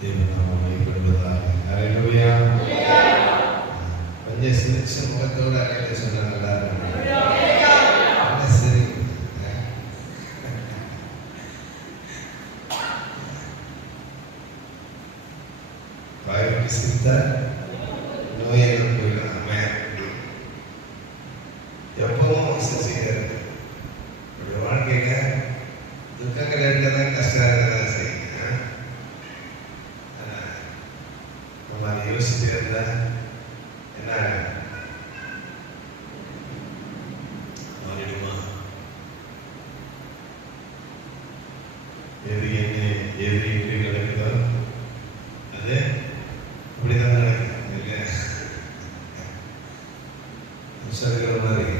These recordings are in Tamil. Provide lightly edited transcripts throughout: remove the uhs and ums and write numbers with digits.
தேவநாமம் மகிமைப்படுவதாக. ஹல்லேலூயா. கொஞ்சம் சிரிச்ச முகத்தோடு அழைத்து சொன்னாங்களா? சரி. வாய்க்கு சிரித்தா நோயெல்லாம் போயிடும். எப்பவும் சிரிச்சுக்கிறாரு. வாழ்க்கையில துக்கங்கள் இருக்கதான், கஷ்டம் இருக்கதான் செய்யுங்க. நம்ம அதை யோசிச்சு இருந்தா என்ன மாறிடுமா? எது என்ன எது எப்படி நடக்குதோ அது அப்படிதான் நடக்குது இல்லையா? சொல்கிற மாதிரி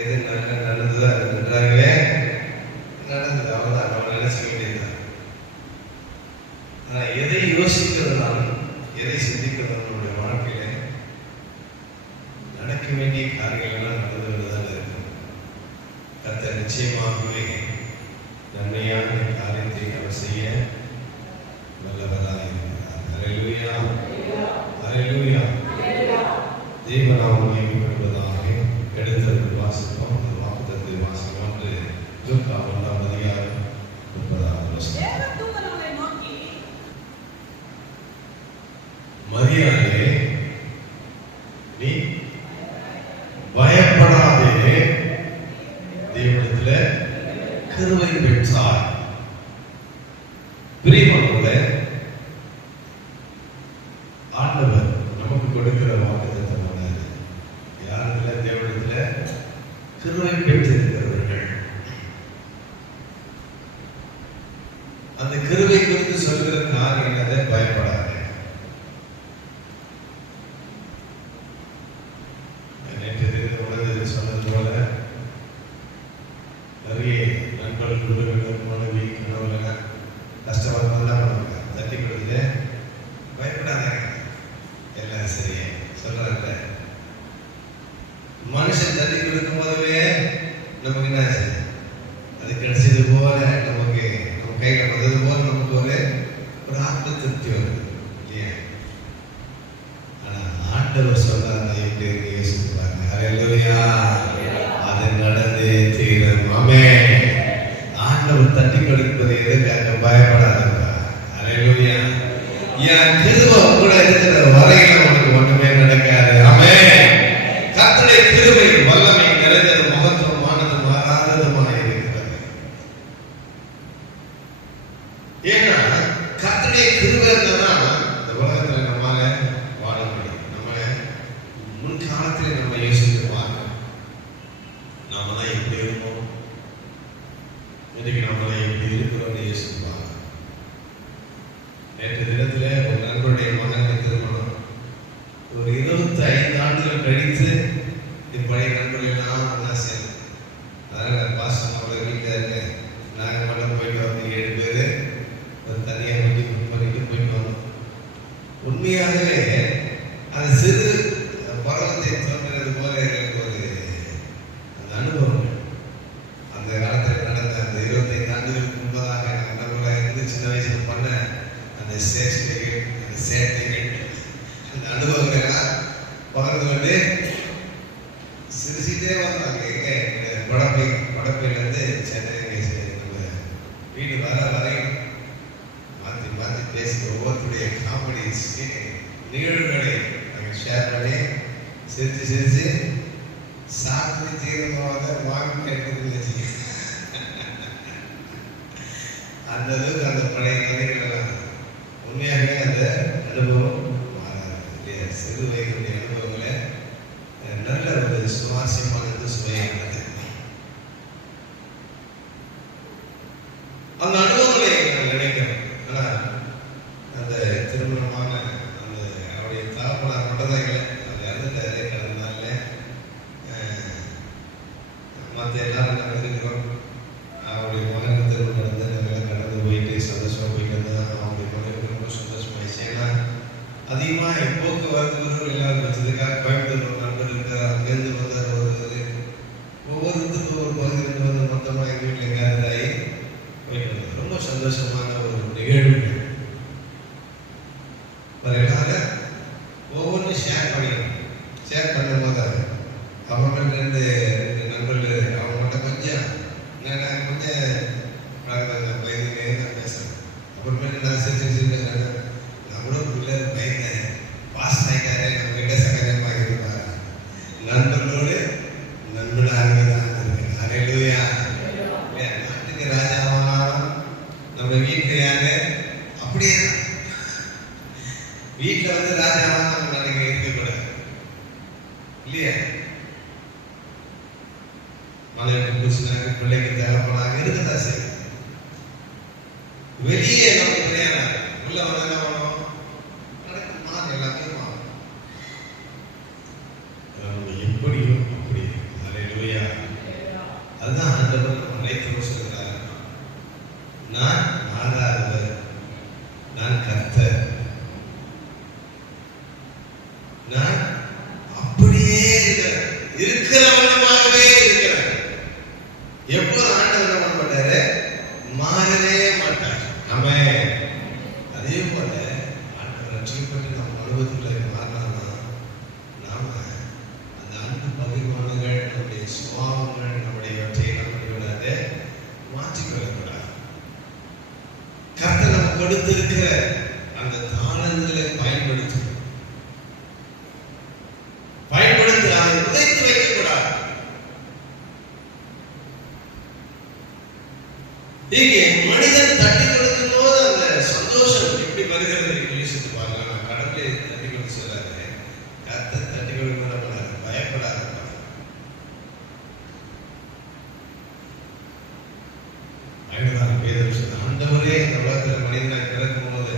எது நடந்ததோ அது நன்றாகவே நடந்தது. அவ்வளவுதான். நம்ம நினைச்சுக்க வேண்டியதுதான். ஆனா எதை யோசிக்கிறதுனாலும் எதை சிந்திக்கிறதுனாலும் நம்முடைய வாழ்க்கையில நடக்க வேண்டிய காரியங்கள்லாம் நடந்து கொண்டுதான் இருக்கும். கர்த்தர் நிச்சயமாகவே நன்மையான காரியத்தை அவர் செய்ய வல்லவராக இருக்கிறார். ஹல்லேலூயா. ஹல்லேலூயா. தேவநாமம் மகிமைப்படுவதாக. எடுத்து வாசிப்போம். அந்த வாக்குத்தத்தத்தை வாசிப்போம். லூக்கா 1ஆம் அதிகாரம் 30ஆம் வசனம். மரியாளே, நீ பயப்படாதே, தேவனிடத்தில் கிருபை பெற்றாய். பிரியமானவர்களே, ஆண்டவர் நமக்கு கொடுக்கிற வாக்குத்தத்தமானது யாரிடத்தில்? தேவனிடத்தில் கிருபை பெற்றிருக்கிறவர்கள். அந்த கிருபை குறித்து சொல்கிற காரியம் என்னது? பயப்படாது. சொன்னது போல நிறைய நண்பர்கள், குடும்பங்கள், மனைவி, கணவர்கள் கஷ்டமாக பண்ணுவாங்க. தட்டி கொடுத்து பயப்படாத, எல்லாம் சரியே சொல்றாங்க. மனுஷன் தட்டி கொடுக்கும் போதவே நமக்கு என்ன ஆச்சு? அது கிடைச்சது போல நமக்கு நம்ம கையில் வந்தது போல நமக்கு ஒரு ஆத்ம திருப்தி வருது இல்லையா? ஆனா ஆண்டவர் சொன்னார், எப்படி இருக்கு யோசித்து பாருங்க. ஹல்லேலூயா. அது நடந்தே தீரும். ஆமென். ஆண்டவர் தட்டி கொடுப்பது எதுக்காக? பயப்படாதீங்க. ஹல்லேலூயா. என் கிருபை கூட இருக்கிற வரையில உனக்கு ஒண்ணுமே நடக்காது. ஆமென். கர்த்தருடைய கிருபை வல்லமை நிறைந்தது, மகத்துவமானது, மாறாததுமாய் இருக்கிறது. ஏன்னா கர்த்தருடைய கிருபை இருந்தா இந்த உலகத்துல நம்மால வாழ முடியும். நம்ம முன்காலத்தில் நம்ம யோசித்து பார்க்கணும். நாம தான் எப்படி இருப்போம், இன்னைக்கு நம்மள எப்படி இருக்கிறோம்னு யோசித்து பார்க்கணும். நேற்று தினத்துல ஒரு நண்பருடைய மகனுக்கு திருமணம். ஒரு 25 ஆண்டுகள் கழித்து பழைய நண்பர்கள் எல்லாம் ஒன்னா சேர்ந்து, அதனால பாசம் அவளை வீட்டில் இருக்க நாங்கள் மட்டும் போயிட்டு வந்து 7 பேர் ஒரு தனியாக வண்டி புக் பண்ணிட்டு போயிட்டு வந்தோம். உண்மையாகவே அது சிறு பருவத்தை தோன்றது போல எனக்கு ஒரு அந்த அனுபவம். அந்த காலத்தில் நடந்த அந்த 25 ஆண்டுகளுக்கு முன்பதாக நாங்கள் நண்பர்களாக இருந்து சின்ன வயசுல பண்ண அந்த சேஷ்டைகள், அந்த சேட்டைகள், அந்த அனுபவங்கள்லாம் பகிர்ந்து கொண்டு சிரிச்சுட்டே வந்தாங்க. படப்பையிலேருந்து சென்னை நம்ம வீடு வரையும் மாற்றி மாற்றி பேசி ஒவ்வொருத்தருடைய காமெடி நிகழ்வுகளை நாங்கள் ஷேர் பண்ணி சிரிச்சு சிரிச்சு சாப்பிட்டு தீவிரமாக வாங்கி எடுத்து வச்சு அந்த அளவுக்கு அந்த பழைய கதைகள் எல்லாம் உண்மையாகவே அந்த அனுபவம் மாறாது இல்லையா? சிறு வயதுடைய அனுபவங்களை நல்ல ஒரு சுவாரஸ்யமானது, சுவையானது. அந்த அனுபவங்களை நான் நினைக்கிறேன். ஆனா அந்த திருமணமான அந்த அவருடைய தாப்பனார் மட்டும்தான் இல்லை, அது இறந்துட்டாரு கடந்தனால. மற்ற எல்லாரும் நாங்கள் இருக்கிறோம். அவருடைய மகனுக்கு திருமணம் நடந்து நாங்கள் கடந்து போயிட்டு சந்தோஷமா போயிட்டு வந்தோம். அவருடைய மகனுக்கு ரொம்ப சந்தோஷமாயிடுச்சு. ஏன்னா அதிகமாக போக்குவரத்து எல்லாரும் வச்சதுக்காக கோயம்புத்தூர் நண்பர் இருக்கிறார். அங்கேருந்து வந்தார். ஒவ்வொருத்தருக்கும் ஒரு பகுதியிலிருந்து வந்து மொத்தமாக எங்கள் வீட்டில் கேதர் ஆகி போயிட்டு வந்தோம். ரொம்ப சந்தோஷமான ஒரு நிகழ்வு. ஷேர் பண்ணும்போது அவங்க ரெண்டு நண்பர்கள் அவங்க மட்டும் கொஞ்சம் நான் கொஞ்சம் பயந்துனே நான் பேசுறேன். அப்புறமேட்டு நான் சரி நான் கூட உள்ள பயந்தேன். பாஸ் ஆகிட்டாரே நம்ம கிட்ட சகஜமாக இருப்பார். நண்பர்களோடு நண்பனாகவே தான் இருக்கேன். ஹல்லேலூயா. நாட்டுக்கு ராஜாவானாலும் நம்ம வீட்டில் யாரு அப்படியே வீட்டில் வந்து ராஜாவான நம்ம நாளைக்கு இருக்கக்கூடாது இல்லையா? மனைவி புருஷனாக பிள்ளைக்கு தேவைப்படாக இருக்குதான் சரி. வெளியே நம்ம கிடையாது. உள்ள வந்து என்ன பண்ணணும்? நடக்கும் மாறும், எல்லாத்தையும் மாறும். எப்படியும் அப்படி. ஹல்லேலூயா. அதுதான் ஆண்டவர் நம்ம லைஃப்ல சொல்றாரு. நான் மாறாதவர், நான் கர்த்தர், நான் அப்படியே இருக்கிறவனமாகவே இருக்கிறேன். எப்போ ஆண்டவர் என்ன பண்ணாரு? மாறவே மாட்டார். ஆமென். அதே போல ஆண்டவர் ரட்சிக்கப்பட்டு நம்ம அனுபவத்துக்குள்ள மாறினான்னா நாம அந்த அன்பு பகிர்மானங்கள், நம்முடைய சுபாவங்கள், நம்முடையவற்றை நம்முடைய மாற்றிக்கொள்ளக்கூடாது. கர்த்தர் நம்ம கொடுத்திருக்கிற அந்த தாளங்களை பயன்படுத்தி அதை உதைத்து வைக்கக்கூடாது. இங்கே மனிதன் தட்டி கொடுக்கும் போது அந்த சந்தோஷம் எப்படி வருகிறது யோசித்து பாருங்க. கடவுளை தட்டி கொடுத்து சொல்லாரு, கர்த்தர் தட்டி கொடுக்க பயப்படாத. ஆண்டவரே இந்த உலகத்தில் மனிதனாக பிறக்கும் போது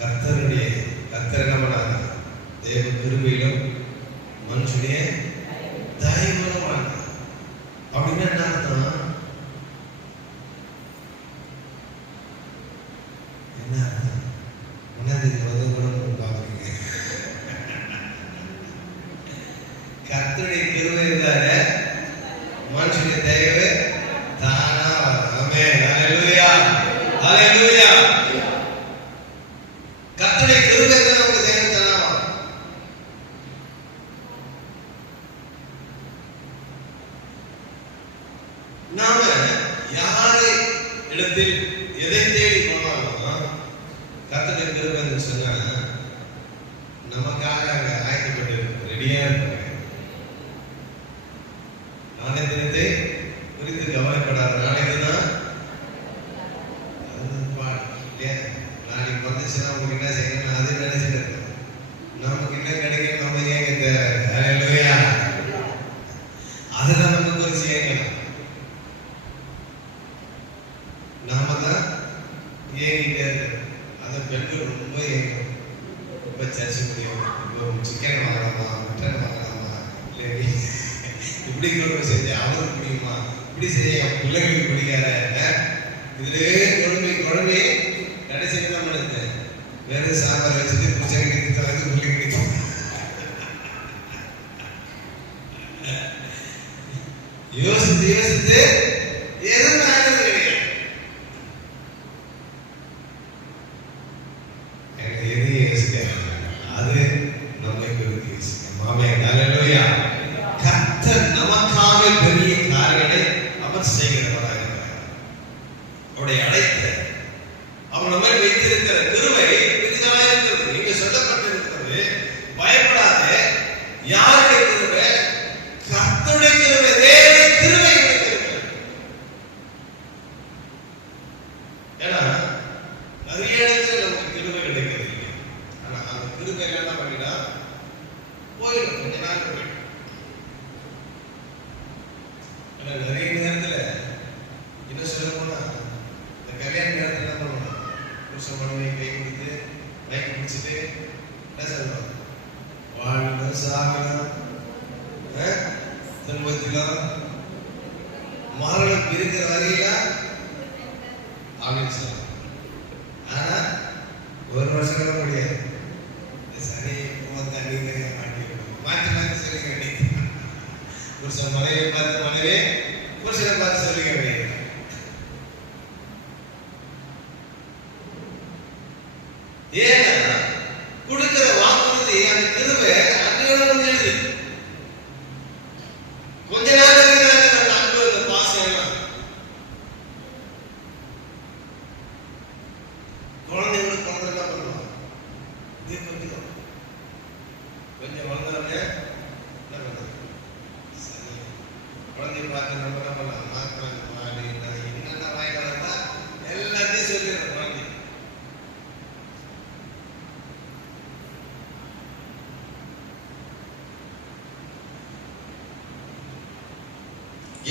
கர்த்தர் என்ன பண்ணாங்க? தேவ கிருபையிலும் மனுஷனுடைய தயவிலும் வாழ்ந்தாங்க. அப்படின்னா என்ன அர்த்தம்? என்ன அர்த்தம்? ஒன்னாந்தேதி கூட பாக்குறீங்க. கர்த்தருடைய கிருபை இருந்தால மனுஷனுடைய தயவு தானா வரும். ஆமென். ஹல்லேலூயா. ஹல்லேலூயா. கர்த்தருடைய கிருபை இருந்தா நமக்கு தயவு தானா வரும். நாம யாரை இடத்தில் எதை தேடி போனாலும் கர்த்தருடைய கிருபை சொன்னா நமக்காக அங்க ஆயத்தப்பட்டு ரெடியா இருப்பாங்க. நாளை தினத்தை குறித்து கவலைப்படாத. நாளை தினம் நாளைக்கு வந்துச்சுன்னா உங்களுக்கு என்ன செய்யணும் அதை நினைச்சிட்டு இருக்கோம். நமக்கு என்ன கிடைக்கும் நம்ம ஏங்க தேவை. ஹல்லேலூயா. அதெல்லாம் நமக்கு ஒரு செய்யணும். நாம தான் ஏங்கிட்டே இருக்கோம். அந்த பெண்கள் ரொம்ப ஏங்கும். ரொம்ப சர்ச்சை முடியும். இப்போ சிக்கன் வாங்கலாமா, மட்டன் வாங்கலாமா, இல்லை இப்படி குழம்பு செஞ்சு அவருக்கு பிடிக்குமா, இப்படி செய்ய பிள்ளைங்களுக்கு பிடிக்காத. இதுலே குழம்பு கடைசியில் தான் பண்ணுது. வேற சாம்பார் வச்சுட்டு பூச்சை கிடைத்து வந்து பிள்ளை கிடைக்கும். யோசித்து எதுவும் ஆகிறது கிடையாது. எனக்கு எதையும் யோசிக்க அது நம்மை குறித்து யோசிக்க. ஆமென். ஹல்லேலூயா. கர்த்தர் நமக்காக பெரிய காரியங்களை அவர் செய்கிறவராக இருக்கிறார். அவருடைய அழைத்த அவர் நம்ம வைத்திருக்கிற கிருபை பெரிதாக இருக்கிறது. நீங்க சொல்லப்பட்டிருக்கிறது பயப்படாத. யாருடைய கிருபை? கர்த்தருடைய கிருபை. தேவ கிருபை இருக்கிறது. ஏன்னா நிறைய இடத்துல நமக்கு கிருபை கிடைக்கிறது இல்லை. ஆனா அந்த கிருபை என்ன பண்ணினா போயிடும், கொஞ்ச நாள் போயிடும். நிறைய நேரத்துல என்ன சொல்ல போனா இந்த கல்யாண நேரத்துல என்ன பண்ணுவோம்? புருஷன் மனைவி கை கொடுத்து மைக் பிடிச்சிட்டு என்ன சொல்லுவாங்க? வாழணும், சாகணும், துன்பத்திலும் மரணம் இருக்கிற வரையில அப்படின்னு சொல்லுவாங்க. ஆனா ஒரு வருஷம் முடியாது. சரி தண்ணி மாற்றி சொல்லிக்க வேண்டியது. புருஷன் மனைவி பார்த்து மனைவி புருஷனை பார்த்து சொல்லிக்க வேண்டியது. ஏன்னா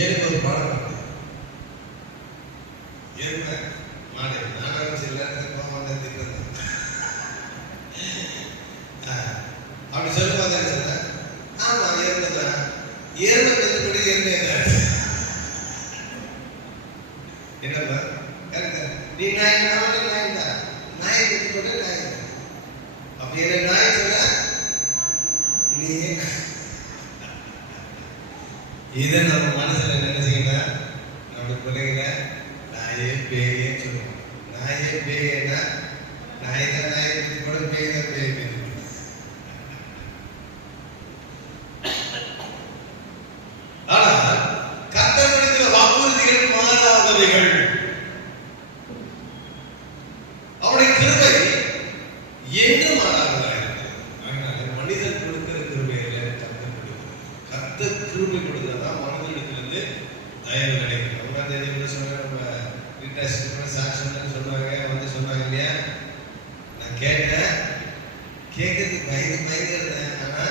எனக்கு ஒரு பாடம் இருக்கு. எருமை மாடு நானும் சில அப்படி சொல்லுவாங்க. சொல்ல ஆமா எருமைதான். எருமை கற்றுப்படி எருமை என்னப்பா கரெக்டா? நீ நாய் நாய் தான் நாய் கற்றுப்பட நாய். அப்படி என்ன நாய் சொல்ல நீ இதை நம்ம மனசுல என்ன செய்யணும்? நம்மளுக்கு பிள்ளைங்கள நாயே பேயே சொல்லுவோம். நாயே பேயனா நாய் தான் நாயை பற்றி கூட பேய் தான் பேய் பேய். ஆனால் கர்த்தர் கொடுக்கிற வாக்குறுதிகள் மாறாதவைகள். அவருடைய கிருபை என்று மாறாததாக இருக்கிறது. அதனால மனிதன் கொடுக்கிற கிருபையில கர்த்தர் கொடுக்கிறது. கர்த்தர் கிருபை கொடுக்கிறதா மனிதனிடத்திலிருந்து தயவு கிடைக்கும். ஒன்றாம் தேதி கூட சொன்னாங்க, சாட்சி சொன்னாங்க, வந்து சொன்னாங்க இல்லையா? நான் கேட்டேன், கேட்கறதுக்கு பயங்கர. ஆனா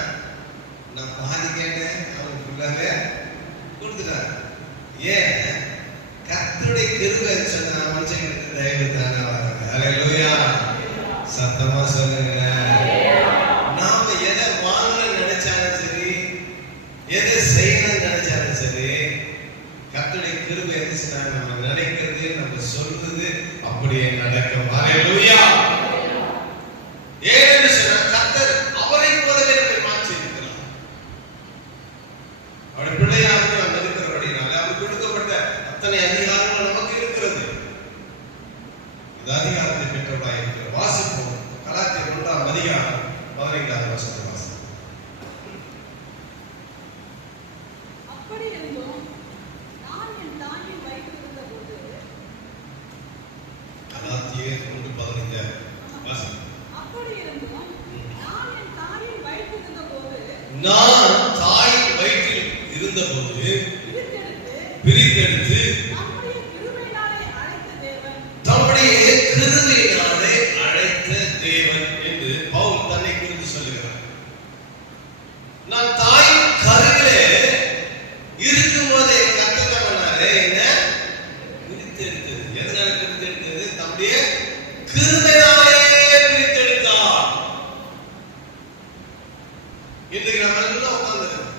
நான் பாதி கேட்டேன், அவனுக்கு ஃபுல்லாவே கொடுத்துட்டான். ஏன்? கர்த்தருடைய கிருபை சொன்னா மனுஷங்களுக்கு தயவு தானே வராங்க. அல்லேலூயா, சத்தமா சொல்லுங்க. நாம எதை வாங்கணும்னு நினைச்சாலும் சரி, எதை செய்யணும்னு நினைச்சாலும் சரி, கர்த்தருடைய கிருபை இருந்துச்சுன்னா நம்ம நினைக்கிறது நம்ம சொல்றது அப்படியே நடக்கும். அல்லேலூயா. ஏன்னு சொன்னா கர்த்தர் அவரை போலவே நம்மை மாற்றி இருக்கிறார். அவருடைய பிள்ளையாக நாம் இருக்கிறபடினால அவர் கொடுக்கப்பட்ட அத்தனை அதிகாரங்கள் நமக்கு இருக்கிறது. இந்த அதிகாரத்தை பெற்றவர்களாக இருக்கிற வாசிப்போம். கலாத்தியர் 1ஆம் அதிகாரம் 15வது வசனம் வாசிப்போம். கலாத்தியர் 1:15 வாசிப்போம். நான் தாயின் வயிற்றில் இருந்தபோது பிரித்தெடுத்து தம்முடைய கிருபையினாலே அழைத்த தேவன் என்று பவுல் தன்னை குறித்து சொல்லுகிறார். நான் தாயின் கருவிலே இருக்கும் போதே கர்த்தர் என்ன பிரித்தெடுத்தது. எதனால பிரித்தெடுத்தது? தம்முடைய கிருபையினாலே பிரித்தெடுத்தார். இன்றைக்கு நம்ம எல்லாம் உட்கார்ந்துருக்கோம்.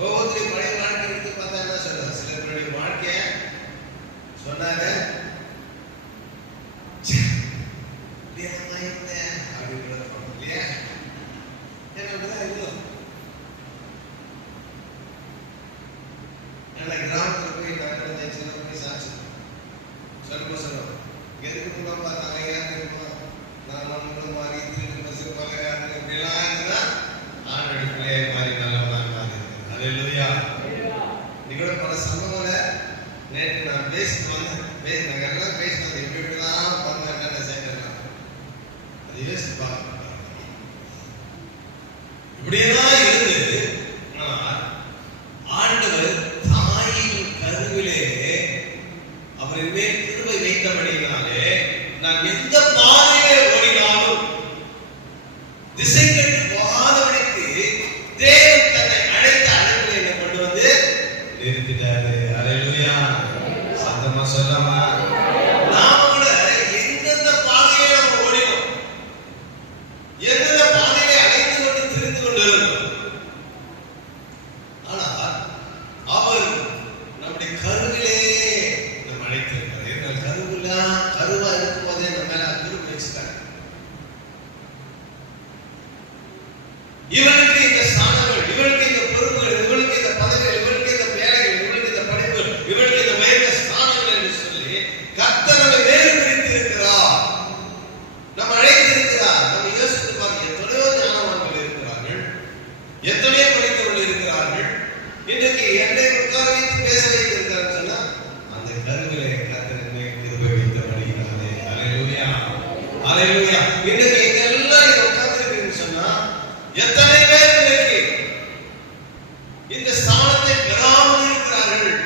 ஒவ்வொருத்தரையும் பழைய வாழ்க்கை எடுத்து பார்த்தா என்ன சொல்றாங்க? சில பேருடைய வாழ்க்கைய சொன்னாங்க, இல்லையா? என்னதான் இருக்கும். கிராமத்துல போய் நான் சின்ன போய் சாட்சி சொல்லுவோம். எதுக்கு மூலம் பார்த்தாங்க, யாரு இருக்கும், நான் நம்மளும் மாறி திருட்டு பசு பகை இப்படிலாம் இருந்தா ஆண் பிள்ளைய மாறி நல்லா மாறி இருக்கு. அல்லேலூயா. நீங்களோட பல சம்பவங்களை நேற்று நான் பேசிட்டு வந்தேன். நாங்க எல்லாம் பேசினது எப்படி எப்படிலாம் பண்ண என்னென்ன சேர்க்கலாம் அது யோசிச்சு பார்க்க. இப்படியெல்லாம் இருந்தது. ஆனால் ஆண்டவர் தாயின் கருவிலே அவரின் மேல் கிருபை வைத்தபடியினாலே நான் எந்த பாதையிலே ஓடினாலும் திசை கட்டு போகாதவனுக்கு தேவன் தன்னை அழைத்த அழைப்பில் என்னை கொண்டு வந்து நிறுத்திட்டாரு. அல்லேலூயா, சத்தமா சொல்லாமா? நாம கூட எந்தெந்த பாதையில நம்ம ஓடினோம், எந்தெந்த பாதையிலே அழைத்து கொண்டு திரிந்து கொண்டு இருந்தோம். ஆனால் அவர் நம்முடைய கருவிலே நம்ம அழைத்திருக்கிறார். எங்கள் கருவா இருக்கும் போதே நம்ம மேல கிருபை வச்சுட்டாங்க. இவனுக்கு இந்த ஸ்தானங்கள், இவனுக்கு இந்த பொறுப்புகள், இவனுக்கு இந்த பதவிகள், இவனுக்கு இந்த வேலைகள், இவனுக்கு இந்த படிப்புகள், இவனுக்கு இந்த உயர்ந்த ஸ்தானங்கள் என்று சொல்லி கர்த்தர் நம்மை வேறு பிரித்து இருக்கிறார். நம்ம அழைத்திருக்கிறார். நம்ம யோசித்து பாருங்க, எத்தனையோ ஞானவான்கள் இருக்கிறார்கள், எத்தனையோ படித்தவர்கள் இருக்கிறார்கள். இன்றைக்கு என்னை உட்கார வைத்து பேச வைத்திருக்கிறார் சொன்னா அந்த கருவிலே கர்த்தர் மேல் கிருபை வைத்தபடியினாலே. அல்லேலூயா, அல்லேலூயா. இன்றைக்கு இதெல்லாம் உட்கார்ந்திருக்கிறீங்கன்னு சொன்னா எத்தனை பேர் இன்றைக்கு இந்த ஸ்தானத்தை பெறாமல் இருக்கிறார்கள்,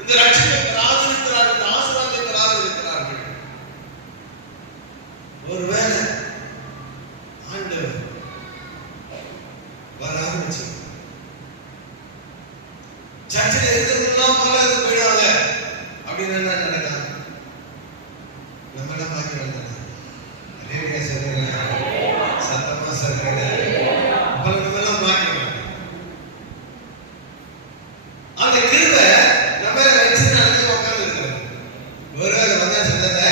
இந்த ரட்சிப்பை பெறாமல் இருக்கிறார்கள், இந்த ஆசீர்வாதத்தை பெறாமல் இருக்கிறார்கள். ஒருவேளை ஆண்டவர் வர ஆரம்பிச்சு சர்ச்சில் இருக்கிறவங்கலாம் பரலோகத்துக்கு போயிடுவாங்க அப்படின்னு என்ன நினைக்கிறாங்க? நம்ம எல்லாம் பாக்கிறோம். ரேடியோ சொல்லுங்க, சத்தமா சொல்லுங்க. அப்புறம் நம்ம எல்லாம் பாக்கிறோம். அந்த கிருபை நம்ம வச்சு நடந்து உட்கார்ந்து இருக்கிறோம். ஒருவேளை வந்தா சொன்னத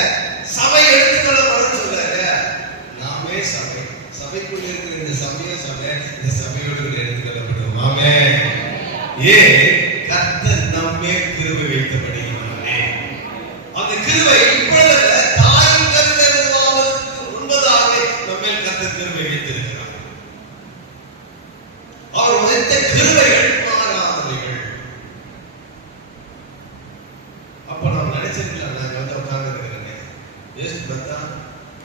சபை எடுத்துக்கொள்ள மனு சொல்றாங்க. நாமே சபை, சபைக்குள்ள இருக்கிற இந்த சபையும் சபை, இந்த சபையோடு எடுத்துக்கொள்ளப்படும். ஆமென். கர்த்தர் நம்மே கிருபை வைத்தபடியினாலே அந்த கிருபை இப்பொழுது தாயின் கருவில் உருவாவதற்கு முன்பதாக நம்மை கர்த்தர் கிருபை வைத்திருக்கிறார். அவர் வைத்த கிருபைகள் மாறாதவைகள். அப்ப நாம் நினைச்சிருக்கலாம், நாங்க வந்து உட்கார்ந்து இருக்கிறேன், யோசிச்சு பார்த்தா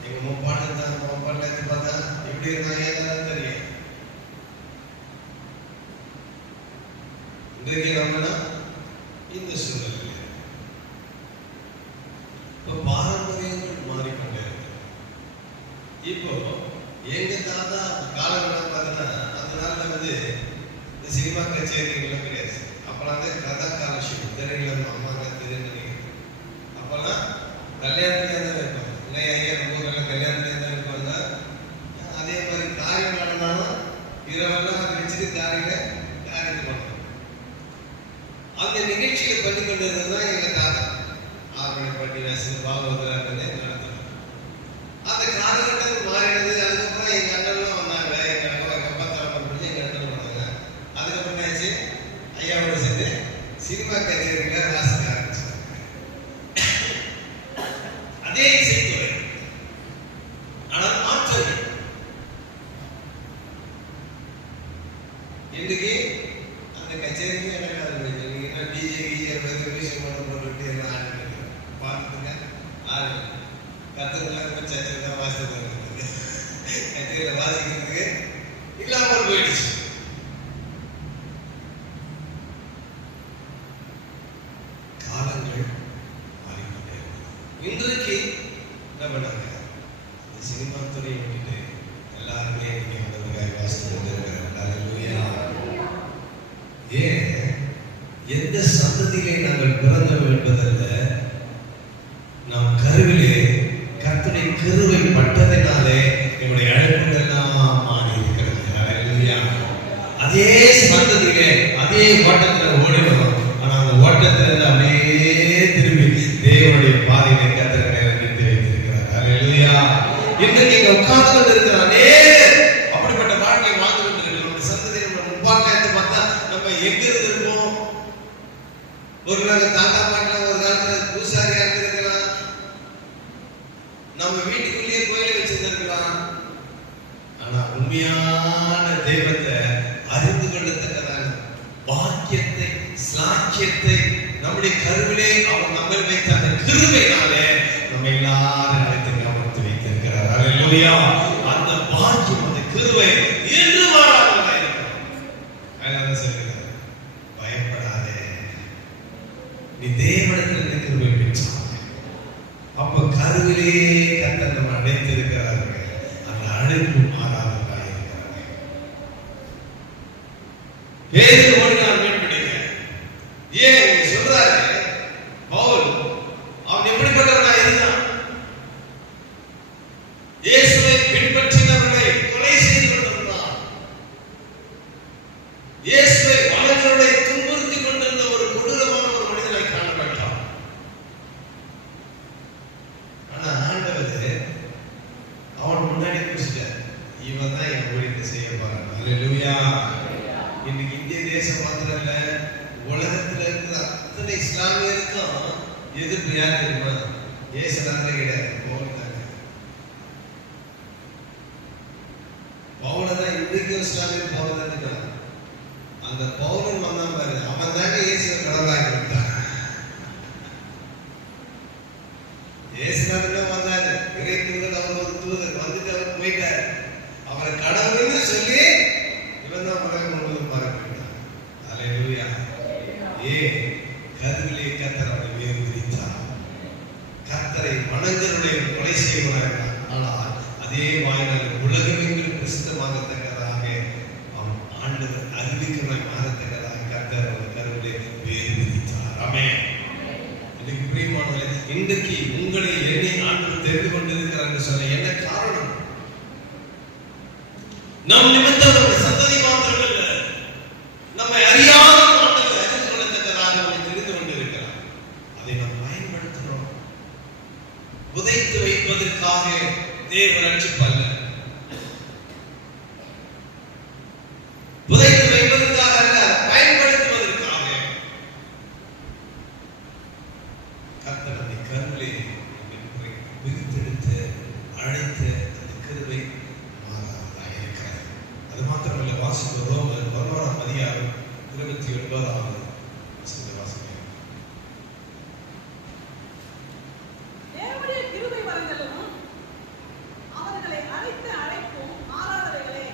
எங்க முப்பாட்டன் தான் முப்பாட்டன் எடுத்து பார்த்தா இப்படி இருந்தாங்க, ஏதாவது தெரியும். இன்றைக்கு நம்மனா இந்த சூழ்நிலை இப்போ பாரம்பரியங்கள் மாறிக்கொண்டே இருக்கு. இப்போ எங்க தாத்தா காலங்கள்லாம் பார்த்தீங்கன்னா அந்த நாளில் வந்து இந்த சினிமா கச்சேரிகள்லாம் கிடையாது. அப்பெல்லாம் வந்து கதா காலட்சேபம் திரைகள் அம்மாங்க திரைநடிகை அப்பெல்லாம் கல்யாணத்துலேயே தான் வைப்பாங்க. இல்லை ஐயா நம்ம ஊரில் கல்யாணத்துலேயே தான் வைப்பாங்க. அதே மாதிரி காரியம் நடந்தாலும் இரவெல்லாம் அதை வச்சுட்டு காரியத்துக்கு பண்ணுவாங்க. அந்த நிகழ்ச்சியை பண்ணி கொண்டிருந்தது தான் எங்க தாத்தா. ஆர்மணி பட்டி வாசல் பாகவதராக நடத்தணும். அந்த காலகட்டத்தில் மாறினது. அதுக்கப்புறம் எங்க அண்ணன்லாம் வந்தாங்க. எங்க அப்பா தலைமை முடிஞ்சு எங்க அண்ணன் வந்தாங்க. அதுக்கப்புறம் ஆச்சு ஐயாவோட சேர்ந்து சினிமா கச்சேரிகளை வாசிக்க ஆரம்பிச்சாங்க. அதே இசைத்துறை, ஆனால் மாற்றம். இன்றைக்கு அந்த கச்சேரிக்கு வாசிக்கிறதுக்கு இல்லாமல் போயிடுச்சு. காலங்கள் மாறிக்கொண்டே இன்றைக்கு என்ன பண்ணாங்க, இந்த சினிமா துறையை விட்டுட்டு எல்லாருமே வாசித்து ஏன் எந்த சந்ததியிலே நாங்கள் பிறந்தோம் என்பதல்ல, நாம் கருவிலே கர்த்தருடைய கிருபை பட்டதினாலே நம்முடைய அழைப்புகள் எல்லாம் மாறி இருக்கிறது. ஹல்லேலூயா. அதே சந்ததியிலே அதே ஓட்டத்தில் ஓடினோம். ஆனால் அந்த ஓட்டத்தில் அப்படியே திரும்பி தேவனுடைய பாதையை கர்த்தர் நிறுத்தி வைத்திருக்கிறார். ஹல்லேலூயா. இன்றைக்கு இங்க உட்கார்ந்து கொண்டிருக்கிறானே அப்படிப்பட்ட வாழ்க்கையை வாழ்ந்து கொண்டிருக்கிறோம். சந்ததியை நம்ம முன்பாக பார்த்தா நம்ம எங்க இருந்திருப்போம்? ஒரு நாள் தாத்தா பாட்டில் ஒரு காலத்துல பூசாரியா இருந்திருக்கலாம். நம்ம வீட்டுக்குள்ளேயே கோயிலை வச்சிருந்திருக்கலாம். ஆனா உண்மையான தெய்வத்தை அறிந்து கொள்ளத்தக்கதான பாக்கியத்தை சாட்சியத்தை நம்முடைய கருவிலே அவர் நம்ம வைத்த அந்த கிருபையினாலே நம்ம எல்லாரும் அழைத்து கவனித்து வைத்திருக்கிறார். ஹல்லேலூயா. அந்த பாக்கியம், அந்த கிருபை என்று மாறாதவராக இருக்கிறார். அதனால சொல்கிறார், பயப்படாதே, நீ தேவனிடத்தில் கிருபை பெற்றாய். அப்ப கருவிலே கர்த்தர் நம்ம அழைத்து இருக்கிறார்கள். அந்த அழைப்பு மாறாதவராக இருக்கிறார்கள். பேதுரு ஓடினார் மீன்பிடிக்க. ஏன் சொல்றாரு பவுல், அவன் எப்படிப்பட்டவனா இருந்தான்? இயேசுவை பின்பற்றினவர்களை கொலை செய்து கொண்டிருந்தான். இயேசுவை வாழ்க்கையோட துன்புறுத்தி கொண்டிருந்த ஒரு கொடூரமான ஒரு மனிதனை காணப்பட்டான். ஆனா ஆண்டவர் அவன் முன்னாடி குறிச்சிட்டார், இவன் தான் என் ஊழியத்தை செய்ய போறான். ஹல்லேலூயா. இன்னைக்கு இந்திய தேசம் மாத்திரம் இல்ல, உலகத்துல இருக்கிற அத்தனை இஸ்லாமியருக்கும் எதிர்ப்பு யார் தெரியுமா? இயேசுநாதரே கிடையாது, பவுல் தாங்க. பவுலை தான் இன்னைக்கும் இஸ்லாமியர் பவுல் தான் இருக்கிறான். அந்த பவுலன் வந்தான் பாரு, அவன் தாங்க இயேசுவை கடவுளாக விட்டான். இயேசுநாதரே வந்தாரு, இறை தூதர், அவர் ஒரு தூதர் வந்துட்டு அவர் போயிட்டாரு. அவரை கடவுள்னு சொல்லி இவன் தான் உலகம் முழுவதும் பரப்பிட்டான். ஹல்லேலூயா. கருவிலே கர்த்தர் அவரை வேறு விரித்தார். கர்த்தரை மனிதனுடைய கொலை செய்வார்கள். ஆனால் அதே வாயினால் உலகமெங்கிலும் பிரசித்தமாகத்தக்கதாக அவன் ஆண்டவர் அறிவிக்கிறவரை மாறத்தக்கதாக கர்த்தர் அவர் கருவிலே நம் நிமித்தம் நம்முடைய சந்ததி மாத்திரமல்ல, நம்மை அறியாத ஆண்டவர் அறிந்து கொள்ளத்தக்கதாக நம்மை தெரிந்து கொண்டிருக்கிறார். அதை நாம் பயன்படுத்துகிறோம். புதைத்து வைப்பதற்காக தேவ ரட்சிப்பல்ல, புதைத்து வைப்பதற்காக அல்ல, பயன்படுத்துவதற்காக. கர்த்தர் நம்மை கருவிலே பிரித்தெடுத்து அழைத்து அந்த கிருபை மாறாததாக இருக்கிறது. அது மாத்திரமல்ல, வாசிக்கிறோம் 11ஆம் அதிகாரம் 29ஆவது வசனத்தை வாசிக்கிறோம். தேவனுடைய கிருபை வரங்களும் அவர்களை அழைத்த அழைப்பும் மாறாதவைகளே.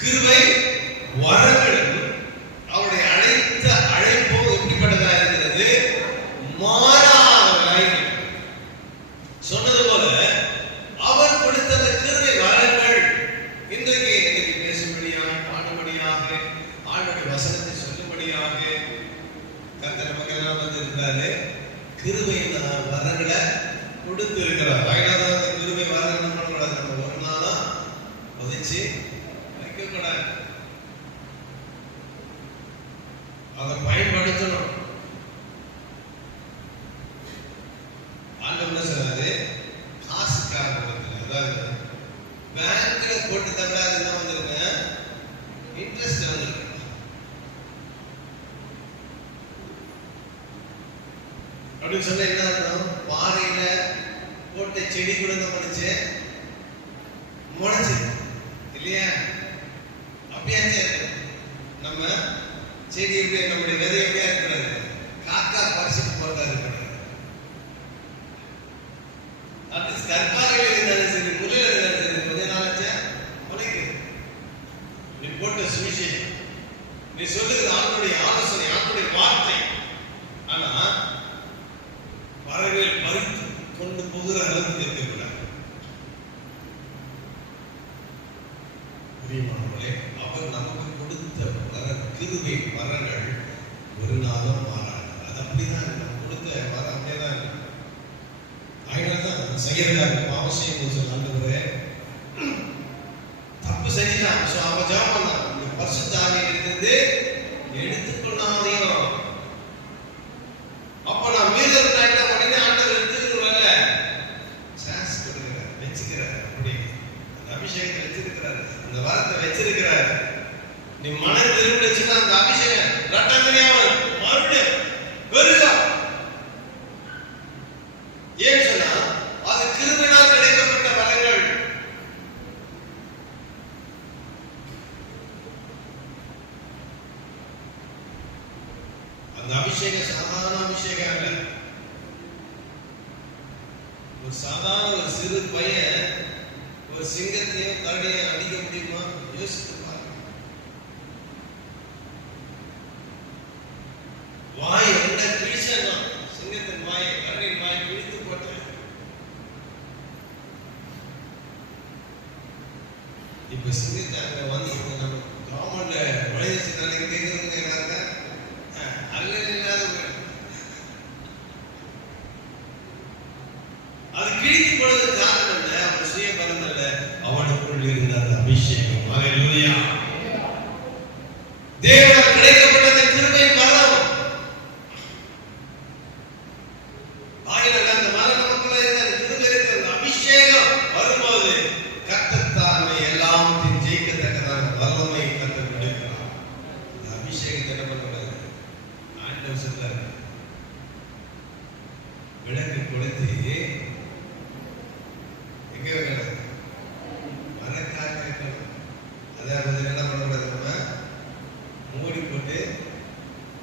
கிருபை வரங்களும் அவருடைய அழைத்த அழைப்பும் எப்படிப்பட்டதாக இருக்கிறது? மாறாதவைகளாய் இருக்கிறது. சொன்னது போல அவர் கொடுத்த அந்த கிருபை வரங்கள் இன்றைக்கு பேசும்படியாக, பாடும்படியாக, ஆண்டவருடைய வசனத்தை சொல்லும்படியாக கர்த்தர் நமக்கெல்லாம் வந்திருக்கிறாரு. கிருபையின் வரங்களை கொடுத்து இருக்கிறார். அதனால அந்த கிருபை வரங்கள் பண்ணக்கூடாது. நம்ம ஒரு நாளா உதைச்சு வைக்கக்கூடாது, அதை பயன்படுத்தணும். ஆண்டவர் சொன்னாரு, காசுக்காரங்களுக்கு, அதாவது பேங்க்ல போட்டு தவிராது என்ன வந்திருக்க, இன்ட்ரெஸ்ட் வந்திருக்கு. அப்படின்னு சொன்ன என்ன அர்த்தம்? பாறையில போட்ட செடி கூட படிச்சு முளைச்சு இல்லையா? அப்படியாச்சு நம்ம செடி எப்படி, நம்முடைய விதை எப்படியா இருக்கிறது? காக்கா பறிச்சுட்டு போட்டா இருக்கிறது. அப்படி கற்பாறையில் இருந்தாலும் சரி, முறையில் இருந்தாலும் சரி, கொஞ்ச நாளாச்சா உனக்கு நீ போட்ட சுவிசேஷம், நீ சொல்லுகிற ஆண்டுடைய ஆலோசனை, ஆண்டுடைய வார்த்தை, ஆனா பறவைகள் பறித்து கொண்டு போகிற அளவுக்கு இருக்கக்கூடாது. பிரியமானவர்களே, அவர் நமக்கு கொடுத்த கிருபை வரங்கள் ஒரு நாளும் மாறாது. அது அப்படிதான் நம்ம கொடுத்த வர அப்படியேதான் இருக்கு. அதனாலதான் செய்யறதாக அவசியம் சொல்ல, தப்பு செஞ்சுட்டான், அவன் ஜாம் பண்ணான், இந்த பரிசுத்த ஆவியிலிருந்து எடுத்துக்கொள்ளாதையும். அப்ப நான் மீதம் உடனே ஆண்டவர் எடுத்துக்கிறோம்ல, சான்ஸ் கொடுக்கிறார், வச்சுக்கிறார். அப்படி அந்த அபிஷேகத்தை வச்சிருக்கிறார், அந்த வாரத்தை வச்சிருக்கிறார். நீ மன திரும்பிச்சுன்னா அந்த அபிஷேகம் ரட்டங்கனியாமல் மறுபடியும் பெருகா. ஏன் சொன்னா அது கிருபையினால் கிடைக்கப்பட்ட வரங்கள். அந்த அபிஷேகம் சாதாரண அபிஷேகம் அல்ல. ஒரு சாதாரண ஒரு சிறு பையன் ஒரு சிங்கத்தையும் கரடியையும் அடிக்க முடியுமா? யோசித்து பாருங்க. வாய் என்ன கிழிச்சா, சிங்கத்தின் வாயை, கரடியின் வாயை கிழித்து போட்டேன். இப்ப சிங்கத்தை அங்க வந்து நம்ம கவர்மெண்ட்ல நுழைச்சு நாளைக்கு கேட்கறவங்க எல்லாருங்க அல்ல இல்லாத அது கிழித்து போனது காரணம் இல்ல, அவன் சுய பலம் அல்ல, அவனுக்குள் இருந்த அந்த அபிஷேகம். ஹல்லேலூயா. தேவனால் கிடைக்கப்பட்ட கிருபை பலம். ஆயிரம் அந்த மரணத்துக்குள்ள இருந்த அந்த கிருபை இருக்கிற அந்த அபிஷேகம் வரும்போது கர்த்தர் தாமே எல்லாத்தையும் ஜெயிக்கத்தக்கதான வல்லமை கர்த்தர் கொடுக்கிறார். அந்த அபிஷேகத்தை என்ன பண்ணக்கூடாது? ஆண்டவர் சொல்றார், விளக்கு கொடுத்து எங்க வைக்கணும்? மரக்காக வைக்கணும். அதாவது என்ன பண்ணக்கூடாது? நம்ம மூடி போட்டு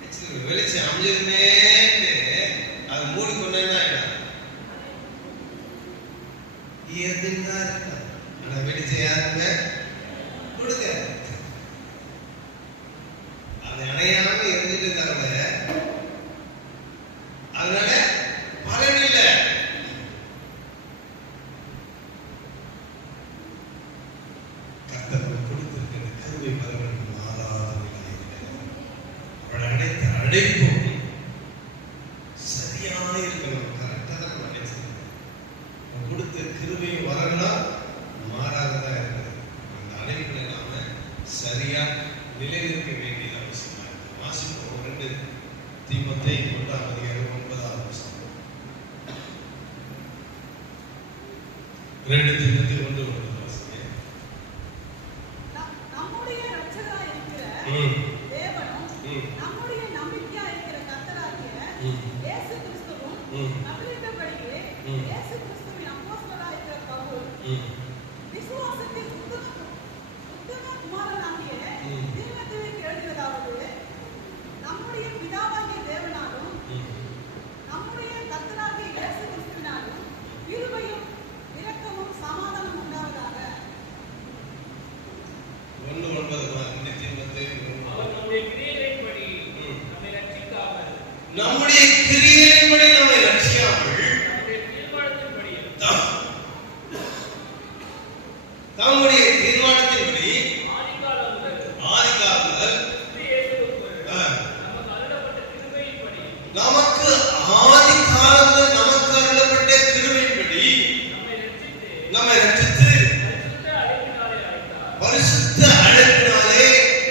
வச்சுக்கணும். வெளிச்சம் அமைஞ்சிருமே அது மூடி கொண்டேன்னா எதுன்னா இருக்கும். ஆனா வெளிச்சம் யாருக்குமே கொடுக்க அது அணையாம இருந்துட்டு இருந்தாங்க. அதனால பலன் இல்லை. கர்த்தர் கொடுத்திருக்கிற கிருபை பலன் மாறாதவையாக இருக்கிறது. அவள் அடைத்த அழைப்பும் சரியாக இருக்கணும். கரெக்டாக நம்ம அடைச்சிருக்கோம். கொடுத்த கிருபையும் வரலாம் 2 தீமோத்தேயு 1:9 வாசிங்க. நம்முடைய இரட்சகராய் இருக்கிற தேவனும் நம்முடைய நம்பிக்கையாய் இருக்கிற கர்த்தராகிய இயேசு கிறிஸ்துவும் கட்டளையிட்டபடியே இயேசு கிறிஸ்துவின் அப்போஸ்தலராய் இருக்கிற பவுல் விசுவாசத்தில் உத்தம குமாரனாகிய தீமோத்தேயுவுக்கு எழுதுவதாவது, நம்முடைய பிதாவாகிய தேவனாலும் நம்முடைய கர்த்தராகிய இயேசு கிறிஸ்துவினாலும் கிருபையும் இரக்கமும் சமாதானம் உண்டாவதாக. 1:9 தீமோத்தேயு. அவர் நம்முடைய கிரியைகளின்படி நம்மை ரட்சிக்காமல், நம்முடைய கிரியைகளின்படி நம்மை ரட்சியாமல் நம்முடைய தீர்மானத்தின்படி தம்முடைய தீர்மானத்தின்படி ஆதிகாலம் முதல் நமக்கு ஆதிகாலம் முதல் நமக்கு அருளப்பட்ட கிருபையின்படி நம்மை ரட்சித்து பரிசுத்த அழைப்பினாலே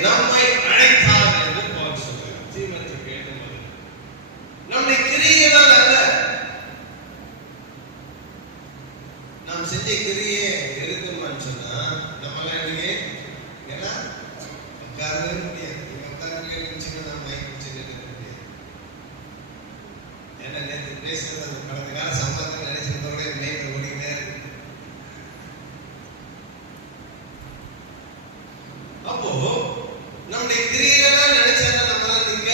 நம்மை அழைத்தார் என்று பவுல் சொல்கிறார். தீமோத்தேயுவுக்கு எழுதும்போது நம்முடைய கிரியைகளால் அல்ல, நாம் செஞ்ச கிரியை இருக்குமான்னு சொன்னா நம்மளாம் இன்னைக்கு ஏன்னா உட்காரவே முடியாது. உட்காரவே நினைச்சுட்டு நான் மைக் வச்சுட்டு இருக்க முடியாது. ஏன்னா நேற்று பேசுறது கடந்த கால சம்பவத்தை நினைச்சிருந்தோட மைக் ஓடிக்கிட்டே இருக்கு. அப்போ நம்முடைய கிரியைகளால் நினைச்சா நம்மளால நிற்க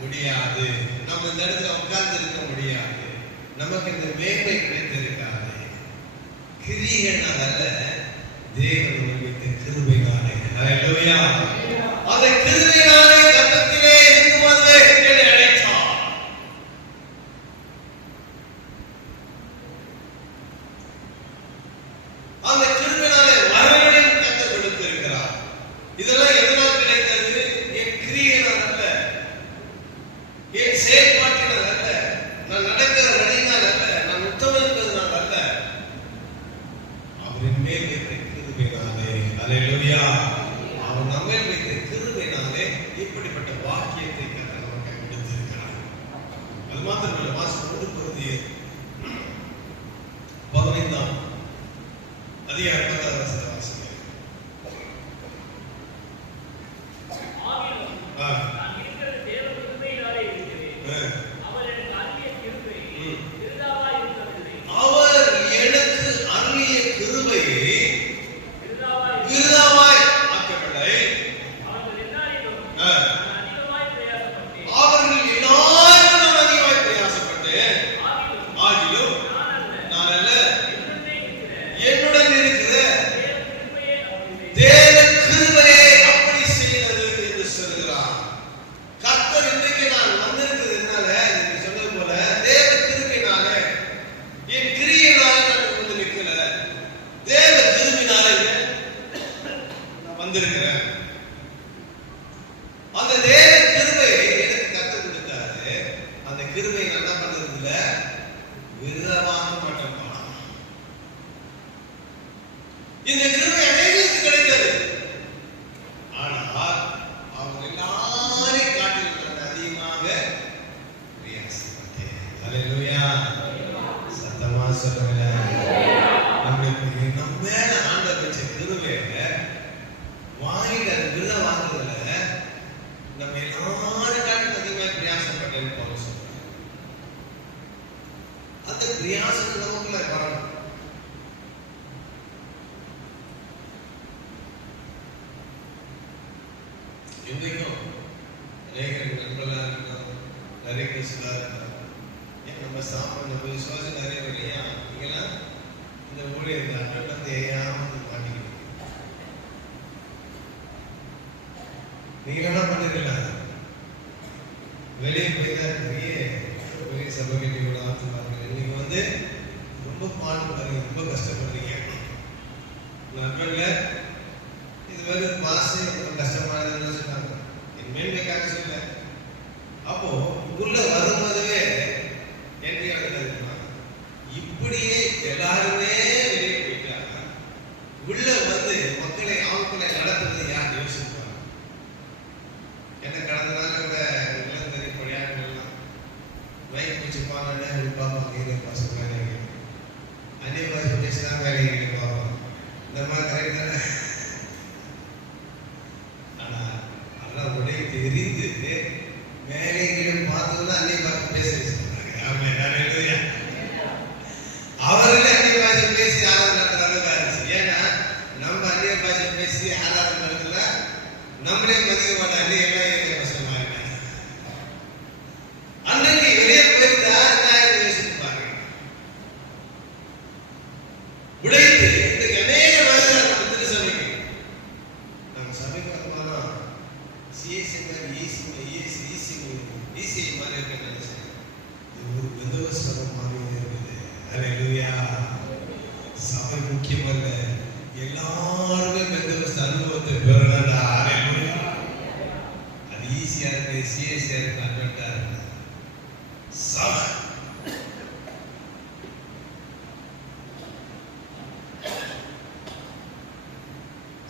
முடியாது. நம்ம இந்த இடத்துல உட்கார்ந்து இருக்க முடியாது. நமக்கு இந்த மேன்மை கிடைத்திருக்காது. கிரியைகளால் அல்ல, தேவன் நமக்கு கிருபையினாலே. ஹல்லேலூயா. அந்த கிருபையினாலே கர்த்தத்திலே இருக்கும்போது என்னை அழைத்தார். அந்த கிருபையினாலே வரங்களையும் கர்த்தர் கொடுத்திருக்கிறார். இதெல்லாம் எதனால் கிடைத்தது? என் கிரியையினால் அல்ல, என் செயல்பாட்டினால் அல்ல, நான் நடக்கிற வழியினால் அல்ல, நான் உத்தமன் என்பதனால் அல்ல, அவரின் மேல் வைத்த கிருபையினாலே. ஹல்லேலூயா. அவர் நம்மேல் வைத்த கிருபையினாலே இப்படிப்பட்ட வாக்கியத்தை கர்த்தர் நமக்கு கொடுத்திருக்கிறார். அது மாத்திரமல்ல, வாசித்து கொண்டிருப்பது 15ஆம் அதிகாரம் 10ஆம் வசனத்தை வாசிங்க. ஆகிலும் நான் இருக்கிறது தேவ கிருபையினாலே இருக்கிறேன். அவர் எனக்கு அருளிய கிருபை விருதாவாய் இருக்கவில்லை. அவர் எனக்கு அருளிய கிருபையை விருதாவாய் விருதாவாய் ஆக்கவில்லை. அவர்கள் எல்லாரிலும் நான் அதிகமாய் பிரயாசப்பட்டேன். அவர்கள் எல்லாரும் நான் அதிகமாய் பிரயாசப்பட்டேன். ஆகிலும் நான் அல்ல, என்னுடன் இருக்கிற தேவ கிருபையே அப்படி செய்தது என்று சொல்கிறார். கர்த்தர் இன்றைக்கு நான் வந்திருக்கிறதுனால நீங்க சொன்னது போல தேவ கிருபையினால, என் கிரியையினால நான் வந்து நிற்கல, தேவ கிருபையினால நான் வந்திருக்கிறேன். அந்த தேவ கிருபையை எனக்கு கற்றுக் கொடுத்தாரு. அந்த கிருபையை நான் என்ன பண்றது இல்ல, விருதமாக மாட்டேன். இந்த கிருபை அனைவருக்கு கிடைத்தது. ஆனால் அவங்க எல்லாரையும் காட்டிலும் அதிகமாக பிரயாசப்பட்டேன். ஹல்லேலூயா. சத்தமா சொல்லுங்க. நம்ம மேல ஆண்டவர் வச்ச கிருபையை வாங்கிட்டு அந்த விருதை வாங்குறதுல நம்ம எல்லாரும் காட்டிலும் அதிகமாக பிரயாசப்பட்டேன்னு பவுல் சொல்றார். அந்த பிரயாசம் நமக்குள்ள வரணும். இன்றைக்கும் அநேக நண்பர்களாக இருக்கணும், நிறைய கிறிஸ்தவர்களாக இருக்கணும். ஏன் நம்ம சாப்பிட விசுவாசம் நிறைய இல்லையா? நீங்களாம் இந்த ஊழியர் இந்த அட்டன் வந்து ஏயாம மாட்டிக்கிறீங்க. நீங்க என்ன பண்ணிருக்கீங்களா? வெளியே போய்தான் பெரிய சபை கட்டி கூட ஆத்துவாங்க. நீங்க வந்து ரொம்ப பாடுபடுறீங்க, ரொம்ப கஷ்டப்படுறீங்க. நண்பர்கள இது மாதிரி மாசம் ரொம்ப கஷ்டமானதுன்னு சொன்னாங்க. என் மேன்மைக்காக சொல்ல. அப்போ உள்ள வரும்போதவே என்ன இப்படியே எல்லாருமே வெளியே போயிட்டாங்க. உள்ள வந்து மக்களை ஆட்களை நடத்துறது யார் யோசிப்பாங்க? என்ன கடந்த நாள் கூட இளந்தறி பணியாளர்கள்லாம் வயிறு பூச்சி பாருங்க பாப்பா கையில பசங்க அந்நிய பாஷை பேசுறாங்க. மேலே கீழே பார்ப்போம். இந்த மாதிரி கரெக்ட் தானே? ஆனா அதெல்லாம் உடைத்து எரிந்து மேலே கீழே பார்த்தோம்னா அன்னை பார்த்து பேச வச்சுருக்காங்க. அவர்களே அந்நிய பாஷை பேசி ஆராதனை நடத்துற அளவுக்கு ஆயிடுச்சு. ஏன்னா நம்ம அந்நிய பாஷை பேசி ஆராதனை நடத்துல நம்மளே மதிக்க மாட்டோம். அந்நிய எல்லாம் கஷ்டமா இருக்காங்க. அன்றைக்கு வெளியே போயிருந்தா என்ன யோசிப்பாங்க. உடைத்து இன்றைக்கு அநேக வருஷம் நம்ம திருச்சபைக்கு நம்ம சபைக்கு வந்தோம்னா சிஎஸ்சி மாதிரி ஈசி மாதிரி இருக்க நினைச்சேன். இது ஒரு விதவசனம் மாதிரி இருக்குது. அல்லேலூயா. சபை முக்கியமல்ல, எல்லாருமே பெந்தகோஸ்து அனுபவத்தை பெறணும்டா. அல்லேலூயா. அது ஈஸியா இருக்கு, சிஎஸ்சியா இருக்கு, அட்வென்ட்டா இருக்கு. சபை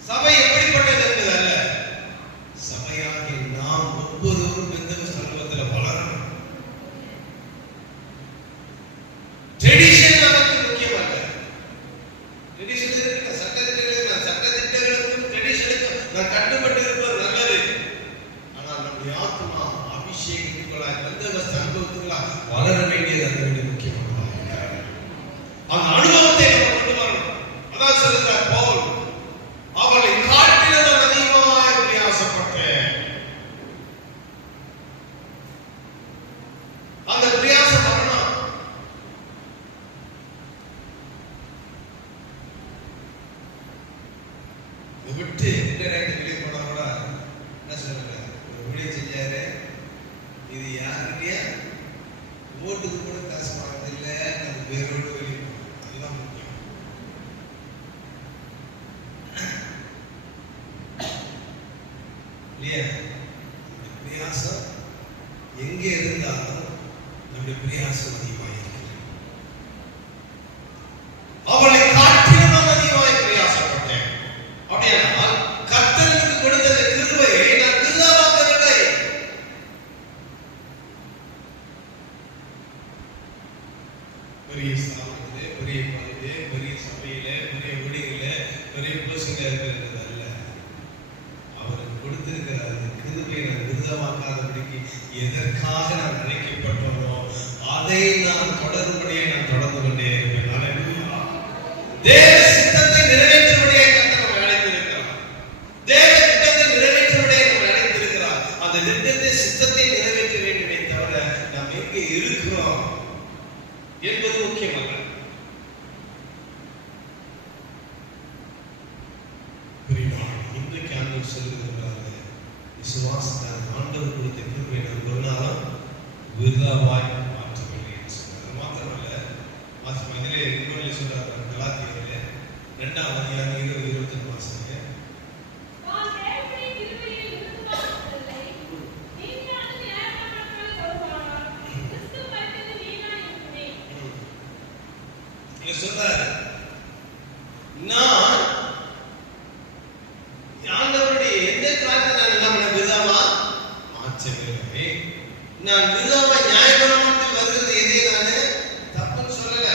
சபை எப்படிப்பட்டது என்பது அல்ல, சபையாகிய நாம் ஒவ்வொருவரும் பெந்தகோஸ்து அனுபவத்தில் வளரணும். ட்ரெடிஷன் நமக்கு முக்கியம் அல்ல. ட்ரெடிஷன் இருக்கு, சட்டத்திட்டங்களுக்கும் ட்ரெடிஷனுக்கும் நான் கட்டுப்பட்டு இருப்பது நல்லது. ஆனால் நம்முடைய ஆத்மா அபிஷேகத்துக்குள்ளாய் பெந்தகோஸ்து அனுபவத்துக்குள்ளாய் வளர வேண்டியது அதை விட முக்கியமானது. அந்த அனுபவத்தை நம்ம கொண்டு வரணும். அதான் சொல்லுகிறார் பவுல், அவளை காட்டிலும் நான் அதிகமாய் பிரயாசப்பட்டேன். அந்த பிரயாசம் வரணும். விட்டு இன்டர்நெட் வெளியே போனா கூட என்ன சொல்றாங்க, வெளியே செஞ்சாரு, இது யாருடைய ஓட்டுக்கு கூட காசு வாங்குறது இல்லை, அது வேரோடு வெளியே போகணும். அதுதான் முக்கியம். இல்லையா? இந்த பிரயாசம் எங்கே இருந்தாலும் நம்முடைய பிரயாசம் அதிகமாக இருக்கிறது. அவளை காட்டிலும் நான் அதிகமாக பிரயாசப்பட்டேன். அப்படியானால் கர்த்தருக்கு கொடுத்த கிருபையை நான் விருதாவாக்கவில்லை. பெரிய ஸ்தானத்திலே, பெரிய பதவியிலே, பெரிய சபையிலே, பெரிய ஊழியர்களே, பெரிய போஸ்டிங்ல இருக்கிறது அல்ல. அவருக்கு கொடுத்திருக்கிற அந்த கிருபையை நான் விருதாவாக்காதபடிக்கு எதற்காக நான் அழைக்கப்பட்டோமோ அதை நான் தொடர்புடைய நான் தொடர்ந்து கொண்டே இருப்பேன். அல்லேலூயா. தேவ சித்தத்தை நிறைவேற்றும்படியே கர்த்தர் நம்மை அழைத்திருக்கிறார். தேவ திட்டத்தை நிறைவேற்றும்படியே நம்மை அழைத்திருக்கிறார். அந்த திட்டத்தை சித்தத்தை நிறைவேற்ற வேண்டுமே தவிர நாம் எங்கே இருக்கிறோம் என்பது முக்கியமல்ல. இன்றைக்கு ஆண்டவர் சொல்லுகிறார், விசுவாசத்தால் ஆண்டவர் கொடுத்த கிருபையை நாம் ஒரு நாளும் விருதாவாய் மாற்றவில்லை என்று சொன்னார். மாத்திரமல்ல, இதிலே இன்னொரு சொல்றார், கலாத்தியரிலே 2ஆம் அதிகாரம் 20-22 வாசிங்க. சொல்றாரு, நான் ஆண்டவருடைய எந்த காரியத்தை நான் விருதாவா மாற்றவில்லை. நான் விருதாவா நியாயபரமாக வருகிறது எதே நான் தப்புன்னு சொல்லல.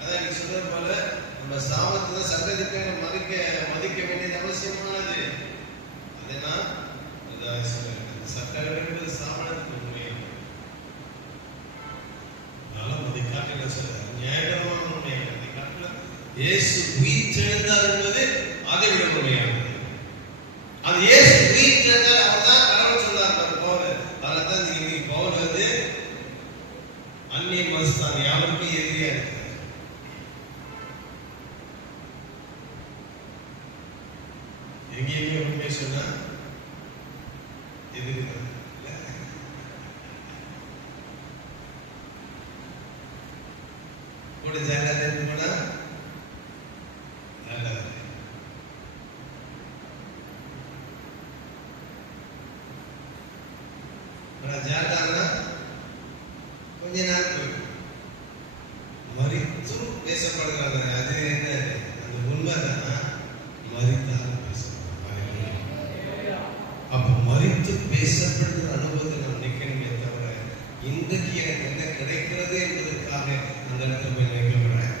அதான் நீ சொல்றது போல நம்ம சாமத்துல சட்டத்திட்ட மதிக்க வேண்டியது அவசியமானது. அதை நான் சொல்றேன். சட்டம் என்பது சாமனத்துக்கு உண்மையாக அதை காட்டி நான் சொல்றேன், நியாயபரமான உண்மையாக அதை காட்டில இயேசு உயிர்த்தெழுந்தார் என்பது அதை விட உண்மையானது. அது இயேசு உயிர்த்தெழுந்தார், அவர் தான் கடவுள் சொன்னார் பவுல். அதனால தான் இன்னைக்கு பவுல் வந்து அந்நிய மதஸ்தான் யாருக்கும் எதிரியா இருக்கிறார். எங்கேயுமே உண்மை சொன்னா எதிர்க்கிறார். கூட ஜாக்கிரதை போனா நல்லது. ஜாக்கிரதை கொஞ்ச நாள் போயிடும். மறித்தும் பேசப்படுகிறாங்க. அது என்ன, அந்த உண்மைதான். மறித்தாலும் பேசப்படுறாங்க. அப்ப மறித்து பேசப்படுகிற அனுபவத்தை நாம் நிற்கணுமே தவிர இன்றைக்கு எனக்கு என்ன கிடைக்கிறது என்பதற்காக அந்த இடத்துல போய் நிற்க விடுறேன்.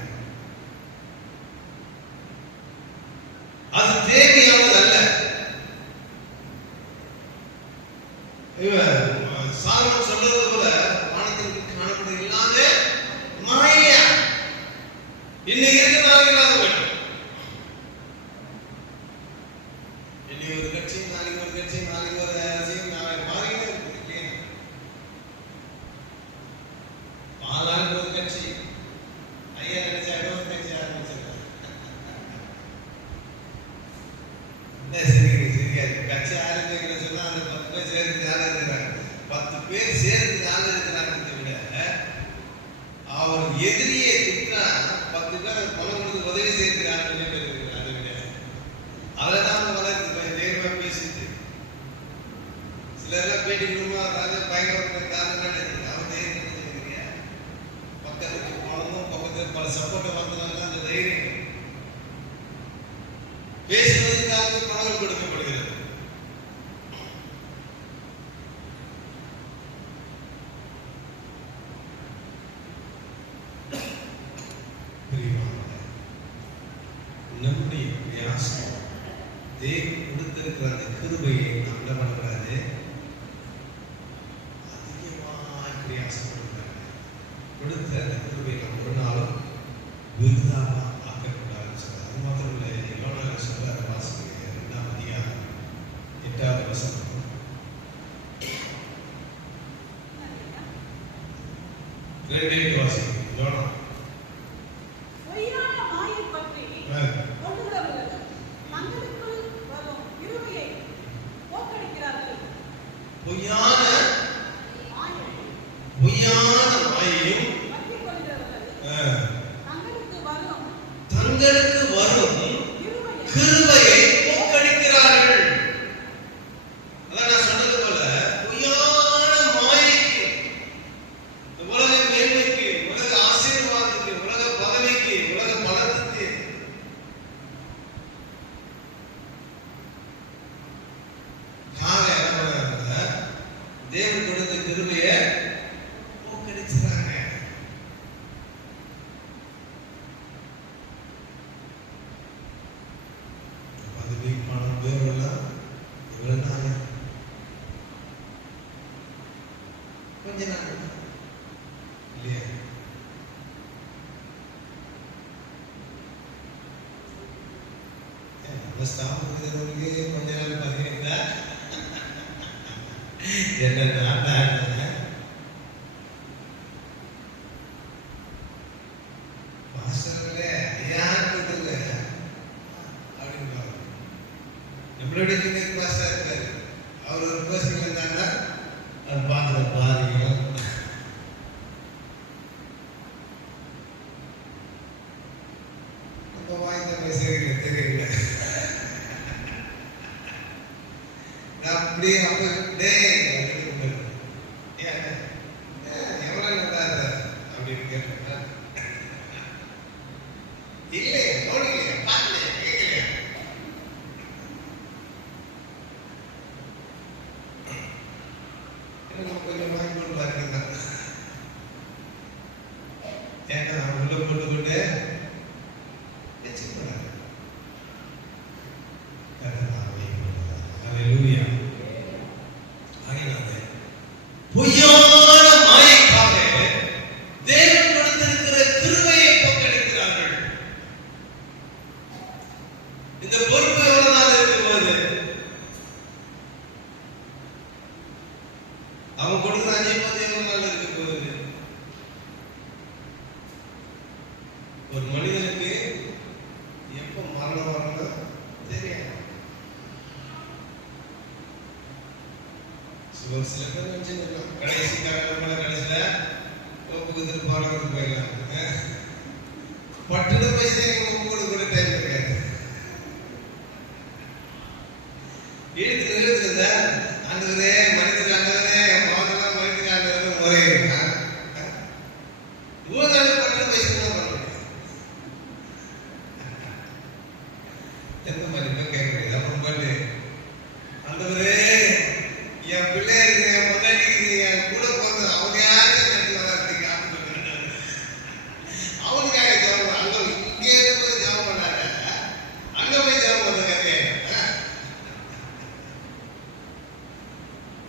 சாலமோன் சொல்றது போல வானத்திற்கு காணப்படும் எல்லாமே மாயா. இன்னைக்கு இருக்கிற நாளைக்கு இல்லாத போயிடும். இன்னைக்கு ஒரு கட்சி, நாளைக்கு ஒரு கட்சி, நாளைக்கு ஒரு அரசியல், நாளைக்கு மாறிக்கிட்டே இருக்கு இல்லையா? பாலாளுக்கு ஒரு கட்சி, ஐயா நினைச்சா ஒரு கட்சி ஆரம்பிச்சிருக்காங்க. சரியாது கட்சி ஆரம்பிக்கிற சொன்னா அந்த 10 பேர் சேர்த்து ஆள் இருக்கிறாங்க. 10 பேர் சேர்த்து ஆள் இருக்கிறாங்கிறத விட அவர் எதிரியை திட்டா 10 பேர் பணம் கொடுத்து உதவி செய்யறாங்க. அதை விட அவ்வளவுதான் அவங்க வளர்த்து தைரியமா பேசிட்டு சிலர்லாம் பேட்டி கொடுமா ராஜா பயங்கர காரணம் அவன் தைரியம் பக்கத்துக்கு பணமும் பக்கத்துக்கு பல சப்போர்ட்டை வந்தனால அந்த தைரியம் பேசுவதற்காக பணம் கொடுக்கப்படுகிறது. நம்முடைய பிரயாசம் தேவன் கொடுத்திருக்கிற அந்த கிருபையை நாம் என்ன பண்றாரு? அதிகமாக பிரயாசம் கொடுக்கிறாங்க. கொடுத்த அந்த கிருபையை நாம் ஒரு நாளும் விருதாக ஆக்கக்கூடாதுன்னு சொல்றாரு. அது மாத்திரம் இல்லை, யோனா சொல்றாரு, வாசிக்கிறீங்க 2ஆம் அதிகாரம் 8வது வசனம். 2 வாசிக்கிறீங்க யோனா. பொய்யான மாயை பற்றி கொண்டுள்ளவர்கள் தங்களுக்குள் வரும் கிருபையை போக்கடிக்கிறார்கள். பொய்யான மாயையும் பற்றிக் கொள்கிறவர்கள் தங்களுக்கு வரும் கிருபையை போக்கடிக்கிறார்கள். அதான் நான் சொன்னது போல பொய்யான மாயைக்கு, உலக மேன்மைக்கு, உலக ஆசீர்வாதத்துக்கு, உலக பதவிக்கு, உலக பலத்துக்கு யாரை என்ன பண்றாங்க? தேவன் கொடுத்த கிருபையை போக்கடிச்சுறாங்க. பதவி, பணம், பேரெல்லாம் இவ்வளவு நாள் கொஞ்ச நாள் இல்லையா? நம்ம ஸ்டாஃப் இருக்கிறவங்களுக்கு கொஞ்ச நாள் பார்த்தீங்கன்னா என்ன மாஸ்டர்களே யாருக்குதுங்க அப்படின்னு நம்மளுடைய ஜூனியர் மாஸ்டர் இருக்காரு. அவர் ஒரு கோச்சிங் இருந்தாங்கன்னா அது பார்க்குற பாதிக்கும். நம்ம வாய்ந்த பேசுறீங்க தெரியல. அப்படியே அப்ப எவ்வளவு நல்லா அப்படின்னு கேட்க இல்லையே, நோடிக்கலையா, பார்க்கலையா, கேட்கலையா? கொஞ்சம் வாங்கி கொண்டு பாருங்க. ஏன்னா நான் உள்ள கொண்டு கொண்டு வச்சுக்கிறாங்க. பொய்யான மாயைக்காக தேவன் கொடுத்திருக்கிற கிருபையை போக்கடிக்கிறார்கள். இந்த பொறுப்பு எவ்வளவு நாள் இருக்கும்போது அவன் கொடுத்த 5 எவ்வளவு நாள் இருக்க போகுது? ஒரு மனிதனுக்கு எப்ப மரணம் வரணும் தெரியாது. சில பேர் நினைச்சிருக்கோம் கடைசி காலம் கடைசியில ஒப்புக்கு பாலத்துக்கு போயிடலாம். பட்டுட பைசா எங்க ஒப்புக்கு கூட டைம் இருக்காது. எழுத்துல ஆண்டவரே மனிதர் ஆண்டவரே மாதெல்லாம் மனிதர் ஆண்டவரே முறையிருக்கா ஊதாடு பட்டுட பைசா தான் பண்ண முடியும். எந்த மாதிரி கேட்க முடியாது. அப்புறம் பாட்டு ஆண்டவரே என் பிள்ளை இருக்கு, என் பொண்டாட்டி இருக்கு, என் கூட பிறந்த அவங்க யாருக்கும் எனக்கு வராதுக்கு அவனுக்காக ஜாபம் அங்க இங்கே போய் ஜாபம் பண்ணாங்க, அங்க போய் ஜாபம் பண்ண கதைய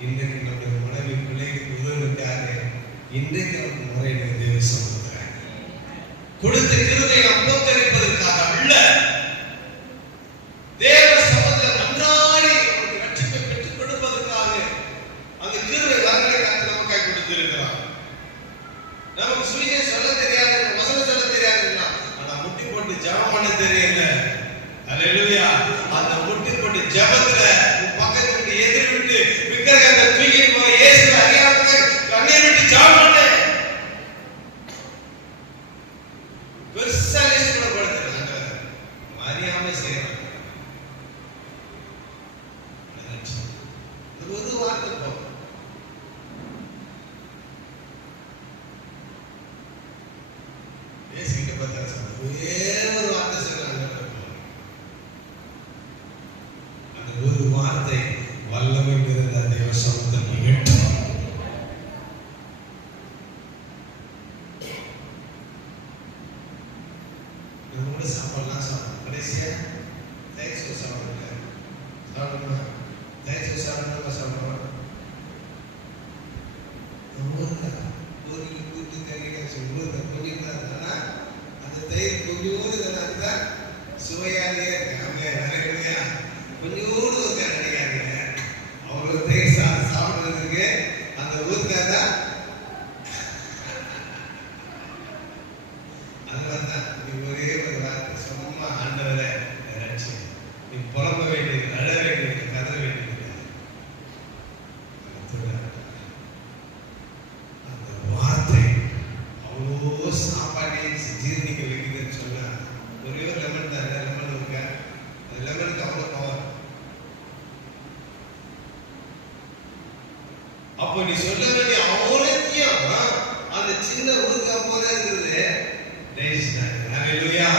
இந்த இன்னைக்கு நம்முடைய மனைவி பிள்ளைகளுக்கு உதவுவதற்காக இன்றைக்கு நமக்கு முறையிட தேவ சமூகத்தில் கொடுத்த கிருபையை நாம் போக்கடிப்பதற்காக அல்ல, தேவ சமூகத்தில் மன்றாடி நமக்கு ரட்சிப்பை பெற்றுக் கொடுப்பதற்காக அந்த கிருபை வரங்களை கர்த்தர் நமக்காக கொடுத்திருக்கிறார். நமக்கு சுவிசேஷம் சொல்ல தெரியாது, வசனம் சொல்ல தெரியாதுன்னா ஆனா முட்டி போட்டு ஜெபம் பண்ண தெரியல. அல்லேலூயா. அந்த முட்டி போட்டு ஜெபத்துல பக்கத்துல எதிர் விட்டு விக்கிரகத்தை தூக்கிட்டு போய் இயேசுவை அறியாம கண்ணீர் விட்டு ஜெபம் பண்ணு. பெருசா லிஸ்ட் போடுறது அறியாம செய்யறாங்க. ஒரு வார்த்தை போதும். பேசிக்கிட்ட பார்த்தா ஒரு வார்த்தை சொல்றாங்க. அந்த ஒரு வார்த்தை வல்லமை நிறைந்த தேவ சமூகத்தில் வெட்டும். நம்ம கூட சாப்பாடுலாம் சாப்பிடணும். கடைசியா தேங்க்ஸ் சாப்பிடுங்க. சாப்பிடணும். தேங்க்ஸ் சாப்பிடணும். சாப்பிடணும். ஒரு கூட்டு தண்ணீர் சொல்லுவது கொஞ்சம் தான். அந்த தயிர் கொஞ்சோடு தான் சுவையாகவே இருக்காங்க. கொஞ்சோடு ஒரு கிடைக்காதுங்க. அவ்வளோ தயிர் சாப்பிடுறதுக்கு அந்த ஊருக்காக தான். அதனால்தான் நீ ஒரே ஒரு வார்த்தை சும்மா ஆண்டவரை நினைச்சு நீ புலம்ப வேண்டியது, அழ வேண்டியது, கதற வேண்டியது. அந்த வார்த்தை அவ்வளோ சாப்பாட்டை ஜீர்ணிக்க வைக்குதுன்னு சொன்னா ஒரே ஒரு லெமன் தான். லெமன் இருக்க அந்த லெமனுக்கு அவ்வளோ பவர். அப்போ நீ சொல்ல வேண்டிய அவ்வளோத்தையும் அந்த சின்ன ஊருக்கா போல இருக்கிறது. ஹல்லேலூயா.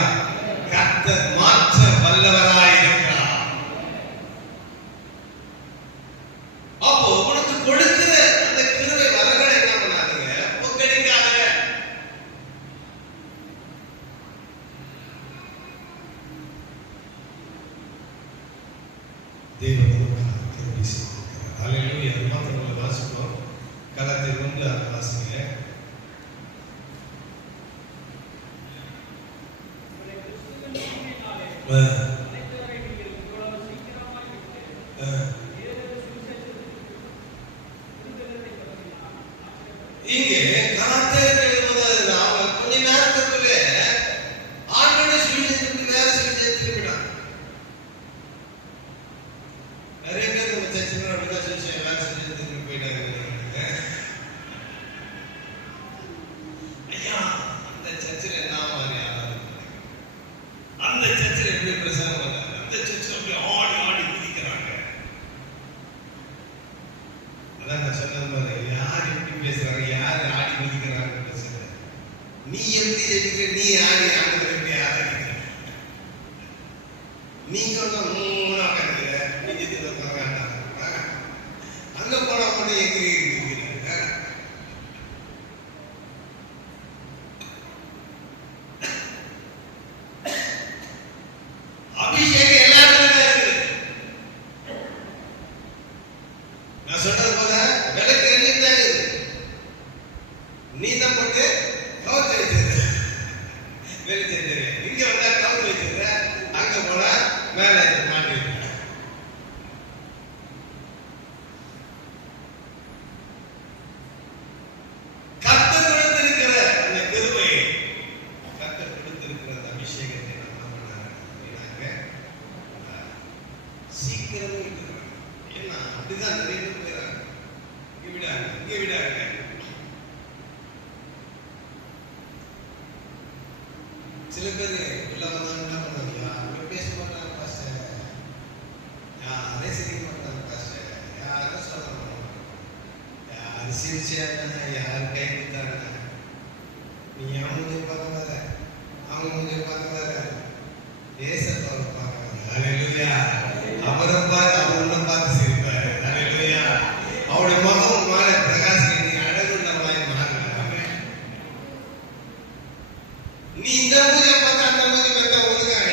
கர்த்தர் மாற்ற வல்லவராய் இருக்கிறார். அப்போ உனக்கு கொடுக்கிற அந்த கிருபை வரங்களை என்ன பண்ணாதீங்க, பொக்கடிக்காதீங்க. தேவன் நமக்கு கிருபை செய்திருக்கிறார். ஹல்லேலூயா. அது மாத்திரம் வாசிப்போம். கலாத்தியர் 1 வாசிங்க. இங்கே கலாத்தியர் கொஞ்ச நேரத்துக்குள்ள ஆண்டோட சுவிசேஷத்துக்கு வேற சுவிசேஷத்துக்கு போயிட்டான். நிறைய பேர் நம்ம சர்ச்சில் அப்படிதான் சுவிசேஷம் வேற சுவிசேஷத்துக்கு போயிட்டாங்க. ஐயா அந்த சர்ச்சில் என்ன மாதிரி ஆளாது, அந்த சர்ச்சில் எப்படி பிரசாரம் பண்ணாங்க, அந்த சர்ச்சில் அப்படி ஆடி ஆடி குதிக்கிறாங்க. அதான் நான் சொன்னது மாதிரி யார் எப்படி பேசுறாங்க, யார் ஆடி குதிக்கிறாங்க பேசுற. நீ எப்படி ஜெபிக்கிற, நீ ஆடி ஆடுகிற, எப்படி ஆராதிக்கிற, நீ சொன்ன மூணு உட்காந்துக்கிற, விஜயத்தில் உட்காந்து அங்க போனா மட்டும் எங்கிரி இருக்கிறாங்க. அபிஷேகம் எல்லாருமே இருக்குது. நான் சொன்னது போல விளக்கு எண்ணிதான் இருக்குது. நீ தான் போட்டு கவுத்து வச்சிருக்க, வெளிச்சம் தெரியும். இங்க வந்தா கவுத்து வச்சிருக்க, அங்க போனா மேல மாட்டி. கர்த்தர் கொடுத்திருக்கிற அந்த கிருபை, கர்த்தர் கொடுத்திருக்கிற அந்த அபிஷேகத்தை நம்ம பண்ணாங்க சீக்கிரமே இருக்கிறாங்க. ஏன்னா அப்படிதான் நிறைய பேர் போயிடறாங்க. இங்க விடாங்க, இங்க விடாங்க. சில பேர் உள்ள வந்தாங்க என்ன பண்ணாங்க, யாருமே பேச மாட்டாங்க பாஸ்டர், யாரே சிரிக்க மாட்டாங்க பாஸ்டர், யாரும் சொல்ல மாட்டாங்க, யாரு சிரிச்சாங்க, யாரு கை கொடுத்தாங்க. நீ அவங்க பார்க்க வர, அவங்க பார்க்க வர, தேசத்தோட பார்க்க வர. ஹல்லேலூயா. அவரை பார்த்து அவர் உன்னை பார்த்து சிரிப்பாரு. ஹல்லேலூயா. அவருடைய முகம் மாற பிரகாசிக்க நீ அழகுள்ளவளாய் மாறுங்க. நீ இந்த பூஜை பார்த்து அந்த பூஜை பார்த்தா ஒழுங்காக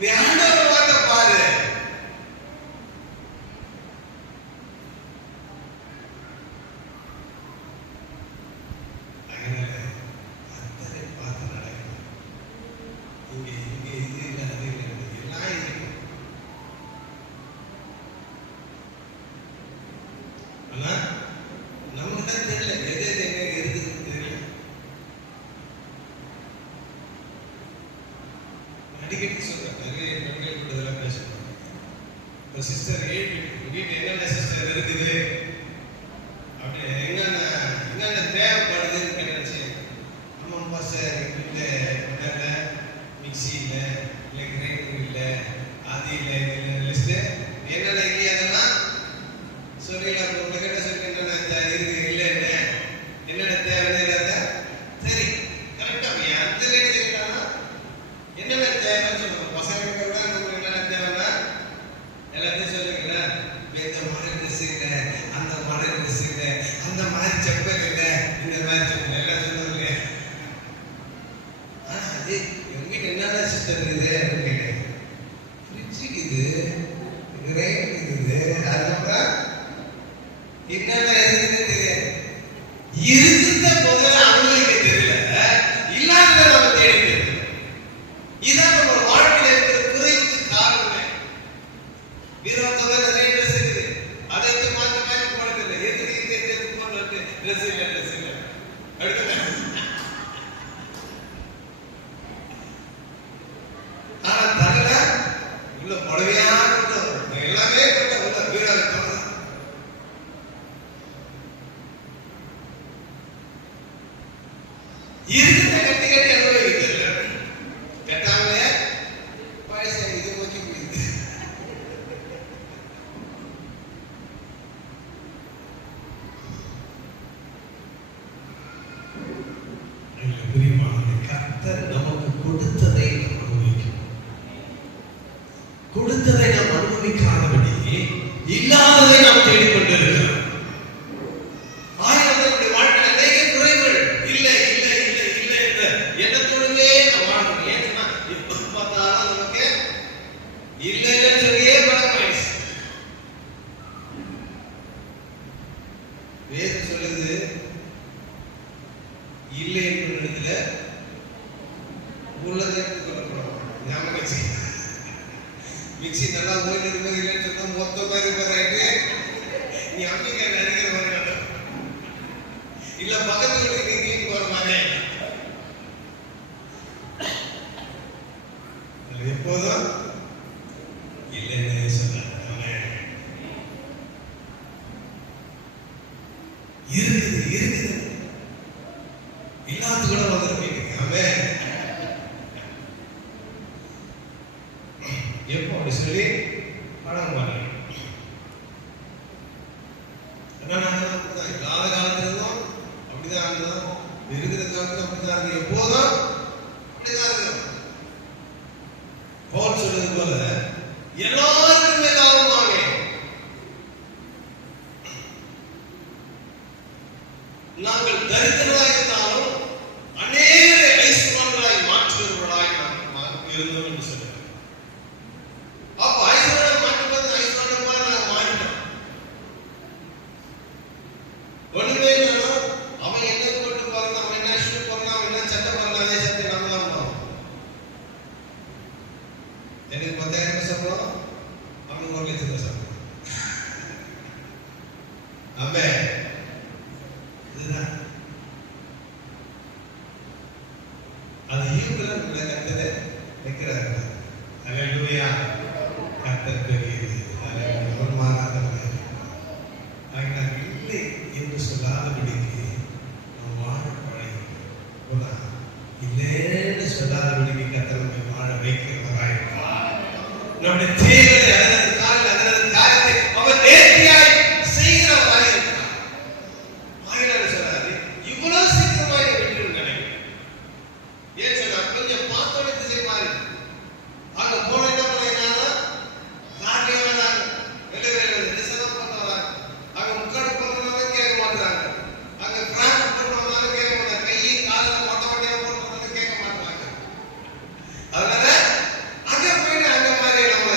நீ ஆண்டவரை பார்த்த பாரு. ஆனா நமக்கு தான் தெரியல எது எது எங்க இருக்குதுன்னு தெரியல. அடிக்கடி சொல்றேன், நிறைய பெண்கள் கூட இதெல்லாம் பேசுவாங்க. ஒரு சிஸ்டர் வீட்டு என்னென்ன சிஸ்டர் இருக்குது அப்படின்னு என்னென்ன தேவைப்படுதுன்னு கேட்டுச்சு. ஆமாம் பாஸ்டர், எங்கள் வீட்டில் மிக்சி இல்லை, கிரைண்டர் இல்லை, அது இல்லை, இது லிஸ்ட்டு என்னென்ன இல்லையா அதெல்லாம் சொல்லிடலாம். உங்களை கேட்ட சொல்லி என்னென்ன இருக்கு இல்லைன்னு என்னென்ன தேவைன்னு சரி கரெக்டாக அந்த லேட் கேட்டானா என்னென்ன தேவைன்னு சொல்லுவோம். பசங்க கூட நம்ம என்னென்ன தேவைன்னா எல்லாத்தையும் சொல்லுங்களேன். இந்த மாதிரி ட்ரெஸ் இல்லை, அந்த மாதிரி ட்ரெஸ் இல்லை, அந்த மாதிரி செப்பல் இல்லை, இந்த மாதிரி செப்பல் எல்லாம் சொல்லுவாங்க. ஆனா அது எங்க வீட்டு என்னென்ன சிஸ்டம் இருக்குது அப்படின்னு கேட்டேன். ஃப்ரிட்ஜ் இருக்குது, கிரைண்டர் இருக்குது, அதுக்கப்புறம் என்னென்ன இருக்குதுன்னு தெரியாது. இருக்கிற முதல்ல அனுபவிக்க தெரியல, இல்லாத நம்ம தேடி தெரியல. இதான் நம்ம வாழ்க்கையில இருக்கிற குறைவுக்கு காரணமே. வீரவத்தோட நிறைய ட்ரெஸ் இருக்குது, அதை மாற்றி மாற்றி போடுறது எதுக்கு இந்த போட்டு ட்ரெஸ் இல்லை அடுத்த. ஆனா தகல உள்ள புடவையா எல்லாமே உள்ள வீடா இருக்கணும். இருக்கிற கட்டி கட்டி அனுபவிக்கிறது கட்டாமலே பழச இது நோக்கி போயிடுது. கர்த்தர் நமக்கு கொடுத்ததை நாம் அனுபவிக்கணும். கொடுத்ததை நாம் அனுபவிக்காதபடி இல்லாததை நாம் தேடிக்கொண்டிருக்கிறோம். ஆயிரத்தி வாழ்க்கையில் அநேக குறைகள் இல்லை இல்லை இல்லை இல்லை என்ற எண்ணத்தோடவே நாம் வாழ்றோம். ஏன்னா எப்ப பார்த்தாலும் நமக்கு இல்லை இல்லைன்னு சொல்லியே பழமாயிடுச்சு. வேதம் சொல்லுது இல்லை என்ற இடத்துல உள்ளதை எடுத்துக்கொள்ளணும். ஞாபகம் வச்சு மிக்சி நல்லா ஓய்வு இருக்கும்போது இல்லைன்னு சொன்னா மொத்த மாதிரி போறாயிட்டு நீ அம்மிக்கா நினைக்கிற மாதிரி இல்ல பக்கத்து வீட்டுக்கு நீ போற மாதிரி எப்போதும் இல்லைன்னு சொன்ன இருக்குது இல்லாத கூட வந்துருக்கீங்க. அவன் எப்போ அப்படி சொல்லி படம் பாருங்க. இல்லாத காலத்துல இருந்தோம் அப்படிதான் இருந்தோம், இருக்கிற காலத்துல அப்படிதான் இருக்கு, எப்போதும் அப்படிதான் இருக்கும். பவுல் சொல்றது போல எல்லாருக்குமே லாபமாக நாங்கள் தரித்திரராய் இருந்தாலும் அநேகரை ஐஸ்வர்யராய் மாற்றுகிறவர்களாய் நாம் இருந்தோம் என்று சொல்லுங்க. அப்ப ஐஸ்வர்யம் மாற்றுவது ஐஸ்வர்யமா நாங்கள் மாறிட்டோம். ஒண்ணுமே இல்லைன்னா அவன் என்ன போட்டு போறான், அவன் என்ன ஷூ போறான், அவன் என்ன சட்டை போறான், அதே சட்டை நம்ம தான் போறோம். எனக்கு 10,000 சம்பளம், அவனுக்கு 1 லட்சம் சம்பளம். ஆமென். இதுதான் அது ஈவுகளை உங்களை கர்த்தரை வைக்கிறார். அல்லேலூயா. கர்த்தர் பெரியது. அல்லேலூயா. ஒரு மாறாதவர். நாங்கள் இல்லை என்று சொல்லாதபடிக்கு நாம் வாழ பழகிக்கிறோம். இல்லைன்னு சொல்லாதபடிக்கு கர்த்தர் நம்மை வாழ வைக்கிறவராயிருக்கிறார். நம்முடைய தேவையை அதனது காரியத்தை அவர் நேர்த்தியாய் செய்கிறவராயிருக்கிறார். இவ்வளவு சீக்கிரமாக வெற்றி ஏன் சொன்னா கொஞ்சம் பார்த்தோட திசை மாறி அங்க போன என்ன பண்ணாங்க, காட்டியே வராங்க, வெளியே திசைதான் பண்ண வராங்க. அங்க முக்காடு போடுறவங்க கேட்க மாட்டாங்க, அங்க பிராண்ட் போடுறவங்க கேட்க மாட்டாங்க, கையை காலில் மொட்டை மொட்டையா போடுறவங்க கேட்க மாட்டாங்க. அதனால அங்க போயிட்டு அங்க மாதிரி நம்ம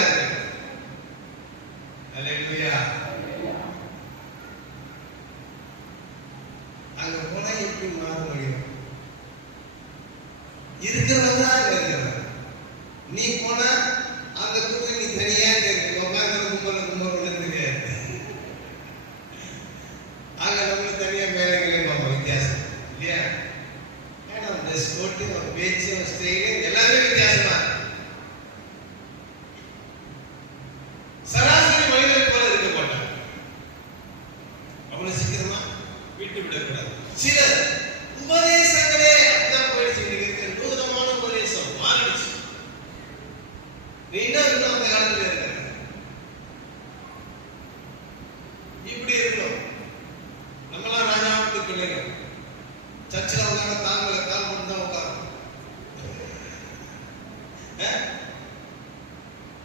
அல்லேலூயா. அங்க போனா எப்படி மாற முடியும்? இருக்கிறவங்க தான் இருக்கிறவங்க. நீ போனா அந்த கூட்டம் நீ தனியா உட்காந்து கும்பல தெரியாது. பிள்ளைங்க சர்ச்சில் உட்காந்து தாங்கல கால் போட்டு தான் உட்காரும்.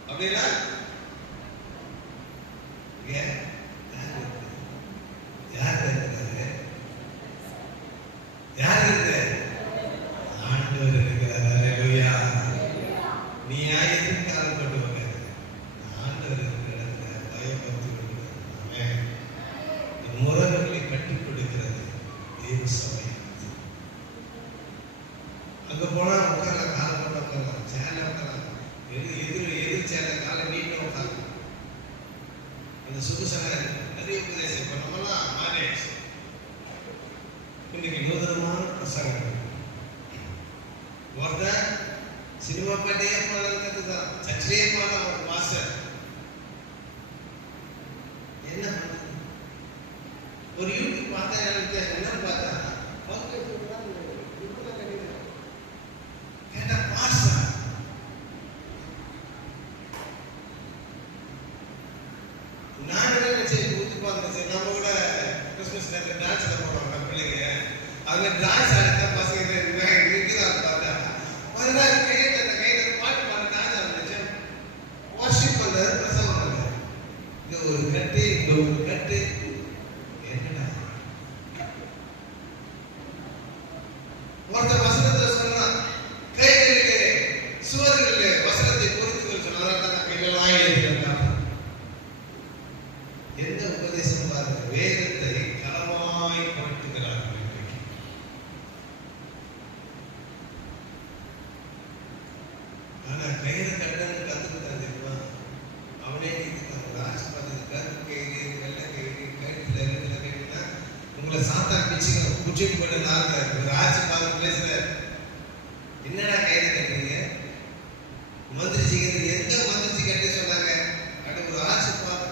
அப்படின்னா யார் இருக்கிறாரு? யார் இருக்கு? ஆண்டவர் இருக்கிறார். அல்லேலூயா. நீ எதுக்கு கால் போட்டு உட்காரு? ஆண்டவர் இருக்கிற இடத்துல பயப்பட்டு கொடுக்கிறது. முறைகளை கற்றுக் கொடுக்கிறது தேவ சபை. அங்க போனா உட்கார கால் போட்டு உட்காரலாம், சேலை உட்காரலாம், எதிர் சேலை காலை நீட்ட உட்காரலாம். அந்த சுகுசன நிறைய உபதேசம் இப்ப நம்மலாம் மாறியாச்சு. இன்னைக்கு நூதனமான பிரசங்கம். ஒருத்தன் சினிமா பாட்டையே பாடுறது தான், சர்ச்சிலே பாட ஒரு மாஸ்டர் என்ன பண்றது? ஒரு யூடியூப் பார்த்தா என்ன பார்த்தா கேட்டா பாஸ்டர் நானே சரி ஊத்துப்பாங்க. சரி நம்ம கூட கிறிஸ்மஸ் நேரத்தில் டான்ஸ்ல போடுவாங்க பிள்ளைங்க. அவங்க டான்ஸ் ஆடுறா பசங்க இருக்குதான் பார்த்தா அதனால கையில பாட்டு பாட டான்ஸ் ஆடுச்சு. வாஷிப் பண்றது பிரசவம் பண்றது. இது ஒரு கட்டு, இந்த ஒரு கட்டு என்னடா? ஒருத்த வசனத்தை சொன்னான், கைகளிலே சுவர்களிலே வசனத்தை பொறுத்துகள் சொன்னாங்க. கையிலாம் எழுதியிருக்காங்க. எந்த உபதேசம் பாருங்க, வேதத்தை களவாய் படுத்துகிறார்கள். ஆனா கயிறு கட்டன்னு கத்துக்கிட்டான் தெரியுமா? அவனே ராஜ் பார்த்து கருப்பு கயிறு, வெள்ளை கயிறு, கழுத்துல ரெண்டுல கயிறுனா உங்களை சாத்தா பிச்சுக்கணும். குச்சிட்டு போட்டு நாங்க ராஜ் பார்த்து பேசுற என்னடா கயிறு கட்டுறீங்க? மந்திரிச்சிக்கிறது எந்த மந்திரிச்சி கட்ட சொன்னாங்க? அது ஒரு ராஜ் பார்த்து.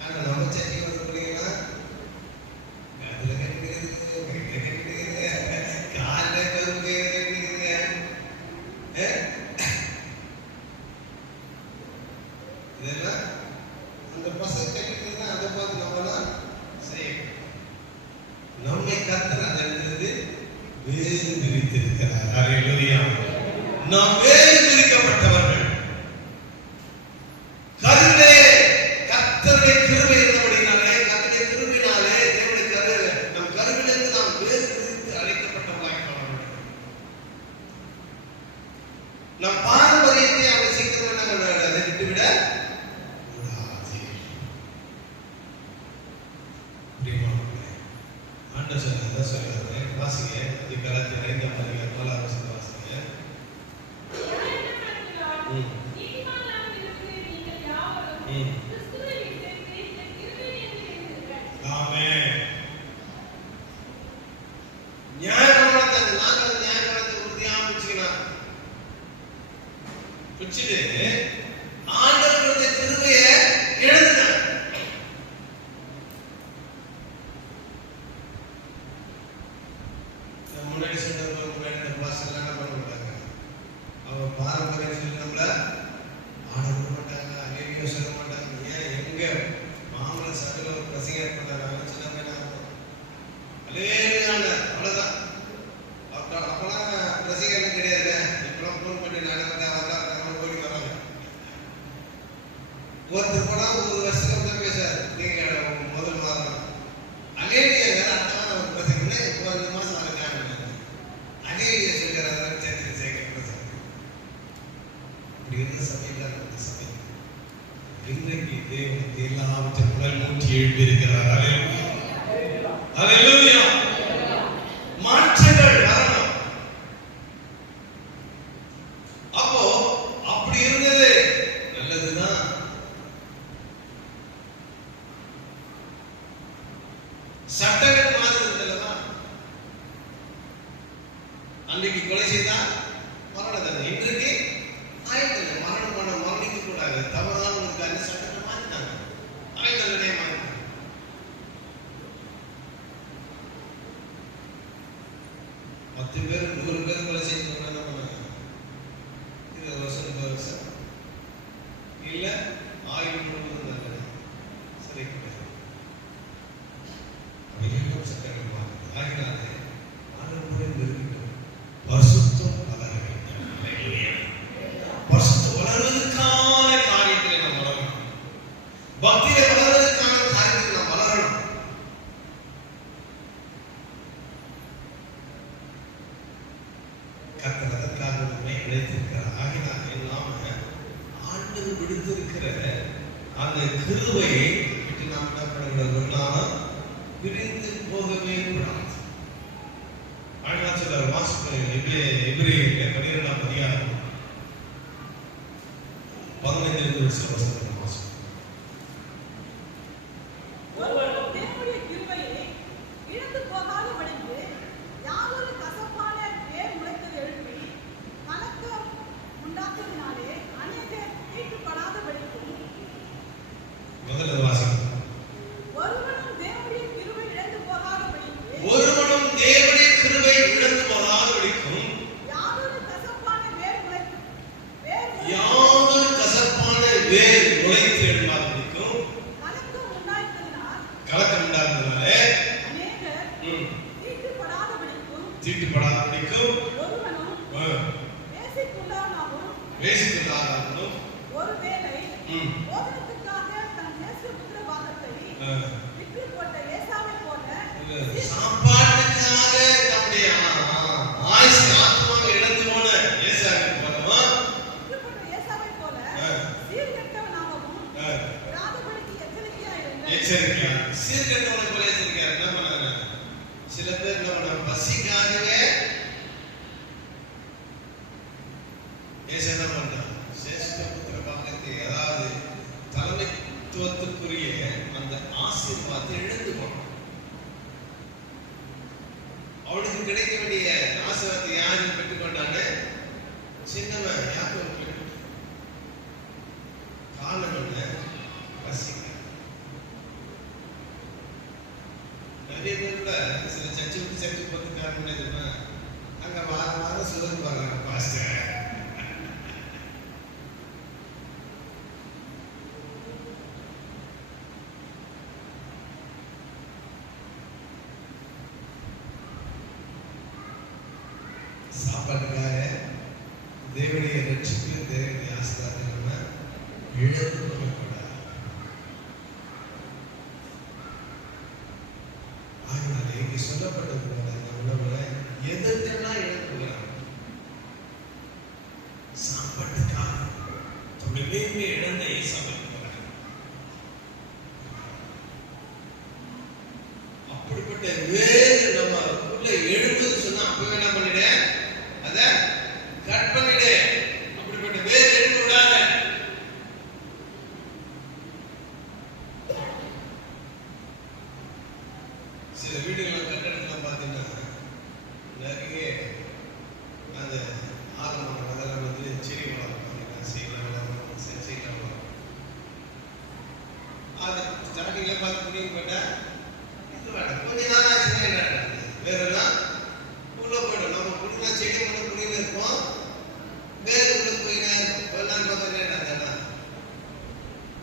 ஆனா நம்ம சட்டி வந்து பிள்ளைங்களா அதுல கட்டுகிறது, கையில கட்டுகிறது, காலில் கருப்பு கயிறு கட்டுகிறது. இதெல்லாம் அந்த பசங்க கட்டிட்டு அதை பார்த்து நம்மளாம் செய்யணும். நம்மை கர்த்தர் அந்த இடத்துல வேறு பிரித்திருக்கிறார். அல்லேலூயா. நாம் வேறு பிரிக்கப்பட்டவர்கள். கருவிலே கர்த்தருடைய கிருபை இருந்தபடினாலே, கர்த்தருடைய கிருபையினாலே தேவனுடைய கருவிலே நம் கருவிலிருந்து நாம் வேறு பிரித்து அழைக்கப்பட்டவர்களாக. நம் பாரம்பரியத்தை அவர் சீக்கிரம் என்ன பண்ண அதை விட்டுவிட ஆண்டவர் சொல்றாரு. வாசிங்க அதிகாரத்தை 5ஆம் அதிகாரம் 4ஆம் வசனம் வாசிங்க. ஆமென். நியாயப்பிரமாணத்தை நாங்கள் நியாயப்பிரமாணத்தை உறுதியா பிடிச்சுக்கணும். பிடிச்சிட்டு ஆண்டவருடைய கிருபையை எழுதுனாங்க. முன்னாடி சொன்னவங்க முன்னாடி இந்த பாஸ்டர் என்ன பண்ண மாட்டாங்க, அவங்க பாரம்பரியம் சொல்லி நம்மள ஆட விட மாட்டாங்க, அங்கேயோ சொல்ல மாட்டாங்க. ஏன் எங்க மாமல சட்டில் ஒரு பிரசங்க பண்ணாங்க சொன்னாங்க அலேயான அவ்வளவுதான். அப்பெல்லாம் பிரசங்க கிடையாது. இப்பெல்லாம் போன் பண்ணி நாங்கள் ஓடி வராங்க. ஒருத்தர் போனா ஒரு வருஷத்துக்கு தான் பேசுவார். நீங்க முதல் மாதம் அலேனியா வேற அடுத்த மாதம் ஒரு பிரசங்க ஒரு மாசம் வரைக்கும் அலேனியா சொல்கிறார் சேர்த்து சேர்க்க பிரசங்க. இப்படி இருந்த சபையில் சபை இன்றைக்கு தேவனுக்கு எல்லாவற்றையும் முதல் மூச்சு எழுப்பியிருக்கிறார். அல்லேலூயா. மாற்றங்கள் வரணும். அப்போ அப்படி இருந்தது நல்லதுதான். சட்டங்கள் மாறுதல்தான். அன்றைக்கு கொலை செய்தா மரண தண்டனை, இன்றைக்கு ஆயுள் மரணம் பண்ண மரணிக்க கூடாது. தவறான ஒரு காரியம் சட்டத்தை மாற்றினாங்க. ஆயுள் தண்டனையை மாற்றினாங்க. பத்து பேர் 100 பேர் கொலை செய்து என்ன பண்ணாங்க? 20 வருஷம் 30 வருஷம் இல்ல ஆயுள் முழுவதும் தண்டனை. சரி, பக்தியில வளர்வதற்கான காரியத்தில் நாம் வளரணும். கர்த்தர் அதற்காக நம்மை அழைத்திருக்கிறார். ஆகினாலே நாம ஆண்டவர் விடுத்திருக்கிற அந்த கிருபையை விட்டு நாம் என்ன பண்ணக்கூடாது? பிரிந்து போகவே கூடாது. ஆண்டவர் சொல்றார், வாசிப்பேன் எபிரேயர் 12ஆம் அதிகாரம் 15 வசனம் வாசிப்போம். தேவனுடைய கிருபையை இழந்து போகாதபடிக்கு யாதொரு கசப்பான வேர் முளைத்தது எழுப்பி கலக்கம் உண்டாக்குவதினாலே அநேகர் தீட்டுப்படாதபடிக்கும். முதல்ல வாசிப்போம். ஒருவனும் தேவனுடைய கிருபை இழந்து போகாதபடிக்கு ஒருவனும் தேவனுடைய கிருபை இழந்து போகாதபடிக்கும் யாதொரு கசப்பான வேர் முளைத்து எழும்பாதபடிக்கும் கலக்கம் உண்டாக்குவதினாலே அநேகர் தீட்டுப்படாதபடிக்கும் ஒருவனும் வேசிக்குள்ளானாலும் ஒருவேளை போதனத்துக்காக தன் நேசபுத்திர பாகத்தை விற்று போட்ட ஏசாவை போல சாப்பாட்டுக்காக நம்முடைய ஆயுசு ஆத்மாவை இழந்து போன ஏசாவை போலமா விற்று போட்ட ஏசாவை போல சீர்கெட்டவனாகவும் விடாதபடிக்கு எச்சரிக்கையா சீர்கெட்டவனை போல எச்சரிக்கையா. என்ன பண்ணாங்க? சில பேர் என்ன பண்ணாங்க? பசிக்காகவே ஏசா என்ன பண்றாங்க? சேஷ்டபுத்திர பாகத்தை, அதாவது தலைமைத்துவத்துக்குரிய அந்த ஆசீர்வாதத்தை இழந்து போனான். அவனுக்கு கிடைக்க வேண்டிய ஆசீர்வாதத்தை யாரு பெற்றுக்கொண்டாங்க? சின்னவன் யாக்கோபு பெற்றுக்கொண்டான். காரணம் என்ன? பசிக்க. நிறைய பேர் கூட சில சர்ச்சை விட்டு சர்ச்சை போறது காரணம் என்ன? அங்க வாரம் சுதந்திரம் பாருங்க பாஸ்டர். சாப்பாட்டுக்காக தேவனுடைய ரட்சிப்பு, தேவனுடைய ஆசீர்வாதத்தை நம்ம இழந்து போகக்கூடாது. ஆகினாலே இங்கே சொல்லப்பட்டது போல இந்த உணவுல எதற்கெல்லாம் இழந்து போகிறாங்க? சாப்பாட்டுக்காக தன்னுடைய மேன்மை இழந்த ஏசாவை போகிறாங்க. அப்படிப்பட்ட வேறு நம்ம உள்ள எழுபது சொன்னா அப்பவே என்ன பண்ணிடு? அத கட் பண்ணிடு. அப்படிப்பட்ட வேறு எழுந்து விடாத. சில வீடுகள் கட்டடத்துல பாத்தீங்கன்னா நிறைய அந்த ஆரம்பம் அதெல்லாம் வந்து செடி வளர்ப்பாங்க, சீக்கிரம் வளரும், சீக்கிரம் வளரும். அது ஸ்டார்டிங்ல பார்த்து முடியும் போட்டா இது வேண்டாம், கொஞ்ச நாள் ஆச்சுன்னா என்ன வேற எல்லாம் உள்ள போயிடும். நம்ம புடினா செடி மட்டும் புடின்னு இருப்போம், வேற உள்ள போயினா இருக்கும். கொஞ்ச நாள் பார்த்தா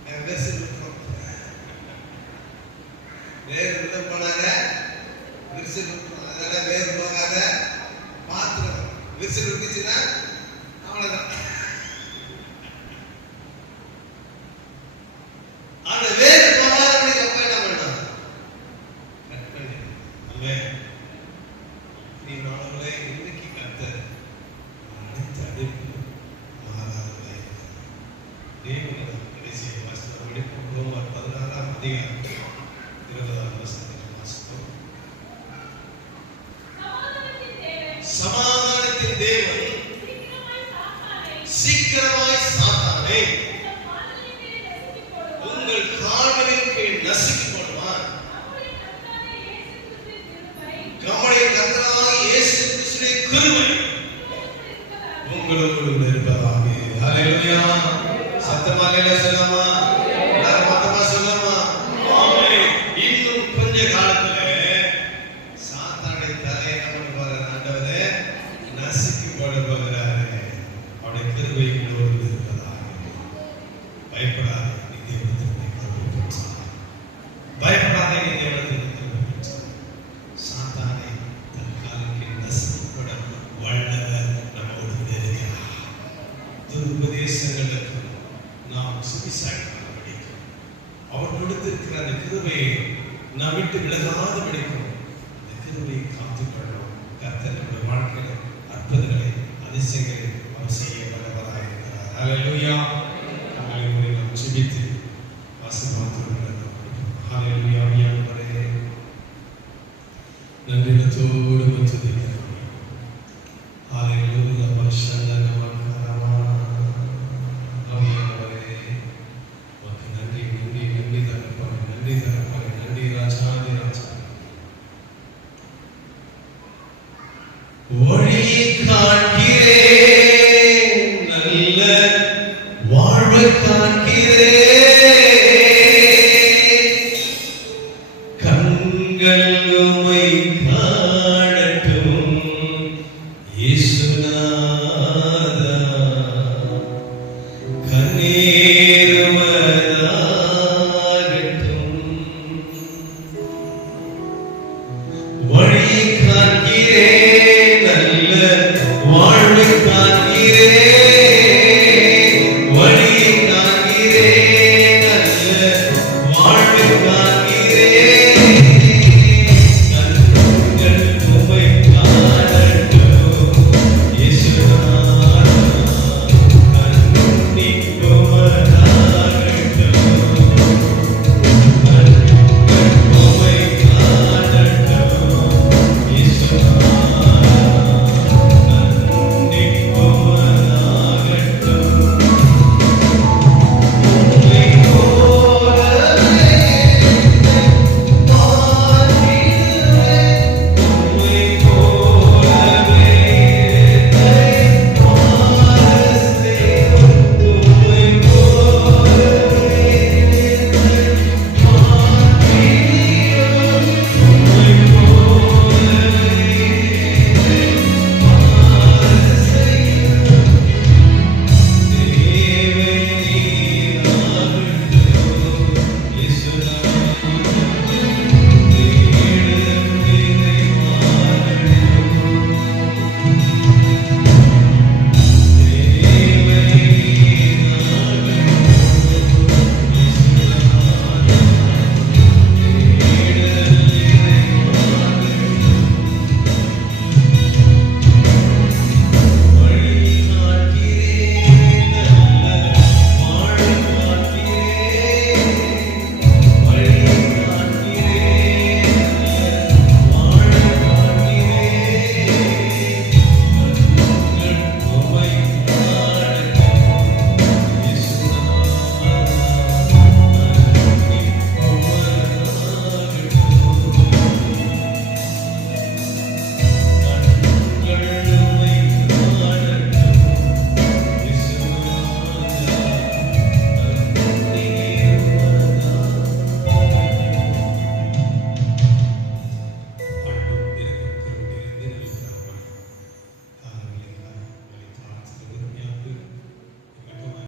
என்ன பெருசு இருக்கும். வேறு உள்ள போனாங்க விரிசல் இருக்கும். அதனால வேறு போகாத பாத்திரம் விரிசல் இருந்துச்சுன்னா அவ்வளவுதான். அந்த வேறு போகாத அப்ப என்ன பண்ணலாம்? கட் பண்ணி நீ நாளே இன்னைக்கு கர்த்தர் அனைத்து அழைப்பு மாறாதவரை தேவன் கடைசி வசனம் விடுக்கும் 16ஆம் அதிகாரம் 20ஆம் வசனத்தை வாசித்தோம். சமாதானத்தின் தேவன் சீக்கிரமாய் சாத்தானை உங்கள் கால்களின் கீழ் நசுக்கி போடுவார். நம்முடைய கர்த்தராகிய இயேசு கிறிஸ்துவின் கிருபை உங்களோடு இருப்பதாக. ஹல்லேலூயா. சத்தமா ஹல்லேலூயா சொல்லலாமா? எல்லாரும் மொத்தமா சொல்லலாமா? ஆமென். இன்னும் கொஞ்ச காலத்துல சாத்தானுடைய தலையை நம்ம போற ஆண்டவரே நசுக்கி போட போகிறாரு. அவருடைய கிருபை உங்களோடு இருப்பதாக. பயப்படாதே. நீ தேவனுடைய கிருபை பெற்றாய். அவர் கொடுத்திருக்கிற அந்த கிருபையை நாம் விட்டு விலகாத பிடிக்கும். அந்த கிருபையை காத்துக்கொள்ளணும். கர்த்தர் நம்முடைய வாழ்க்கையில அற்புதங்களை அதிசயங்களை அவர் செய்ய வல்லவராக இருக்கிறார். ஹல்லேலூயா. ஹல்லேலூயா. நாம் ஜெபித்து ஆசீர்வாதத்தோடு நடப்போம். ஹல்லேலூயா. ஆண்டவரே நன்றியோடு துதிக்கிறோம். ஹல்லேலூயா. பரிசுத்த நாமக்கரமா ஆவியானவரே உமக்கு நன்றி நன்றி நன்றி தகப்பனே, நன்றி தகப்பனே, நன்றி ராஜாதி ராஜா. ஒழிக்க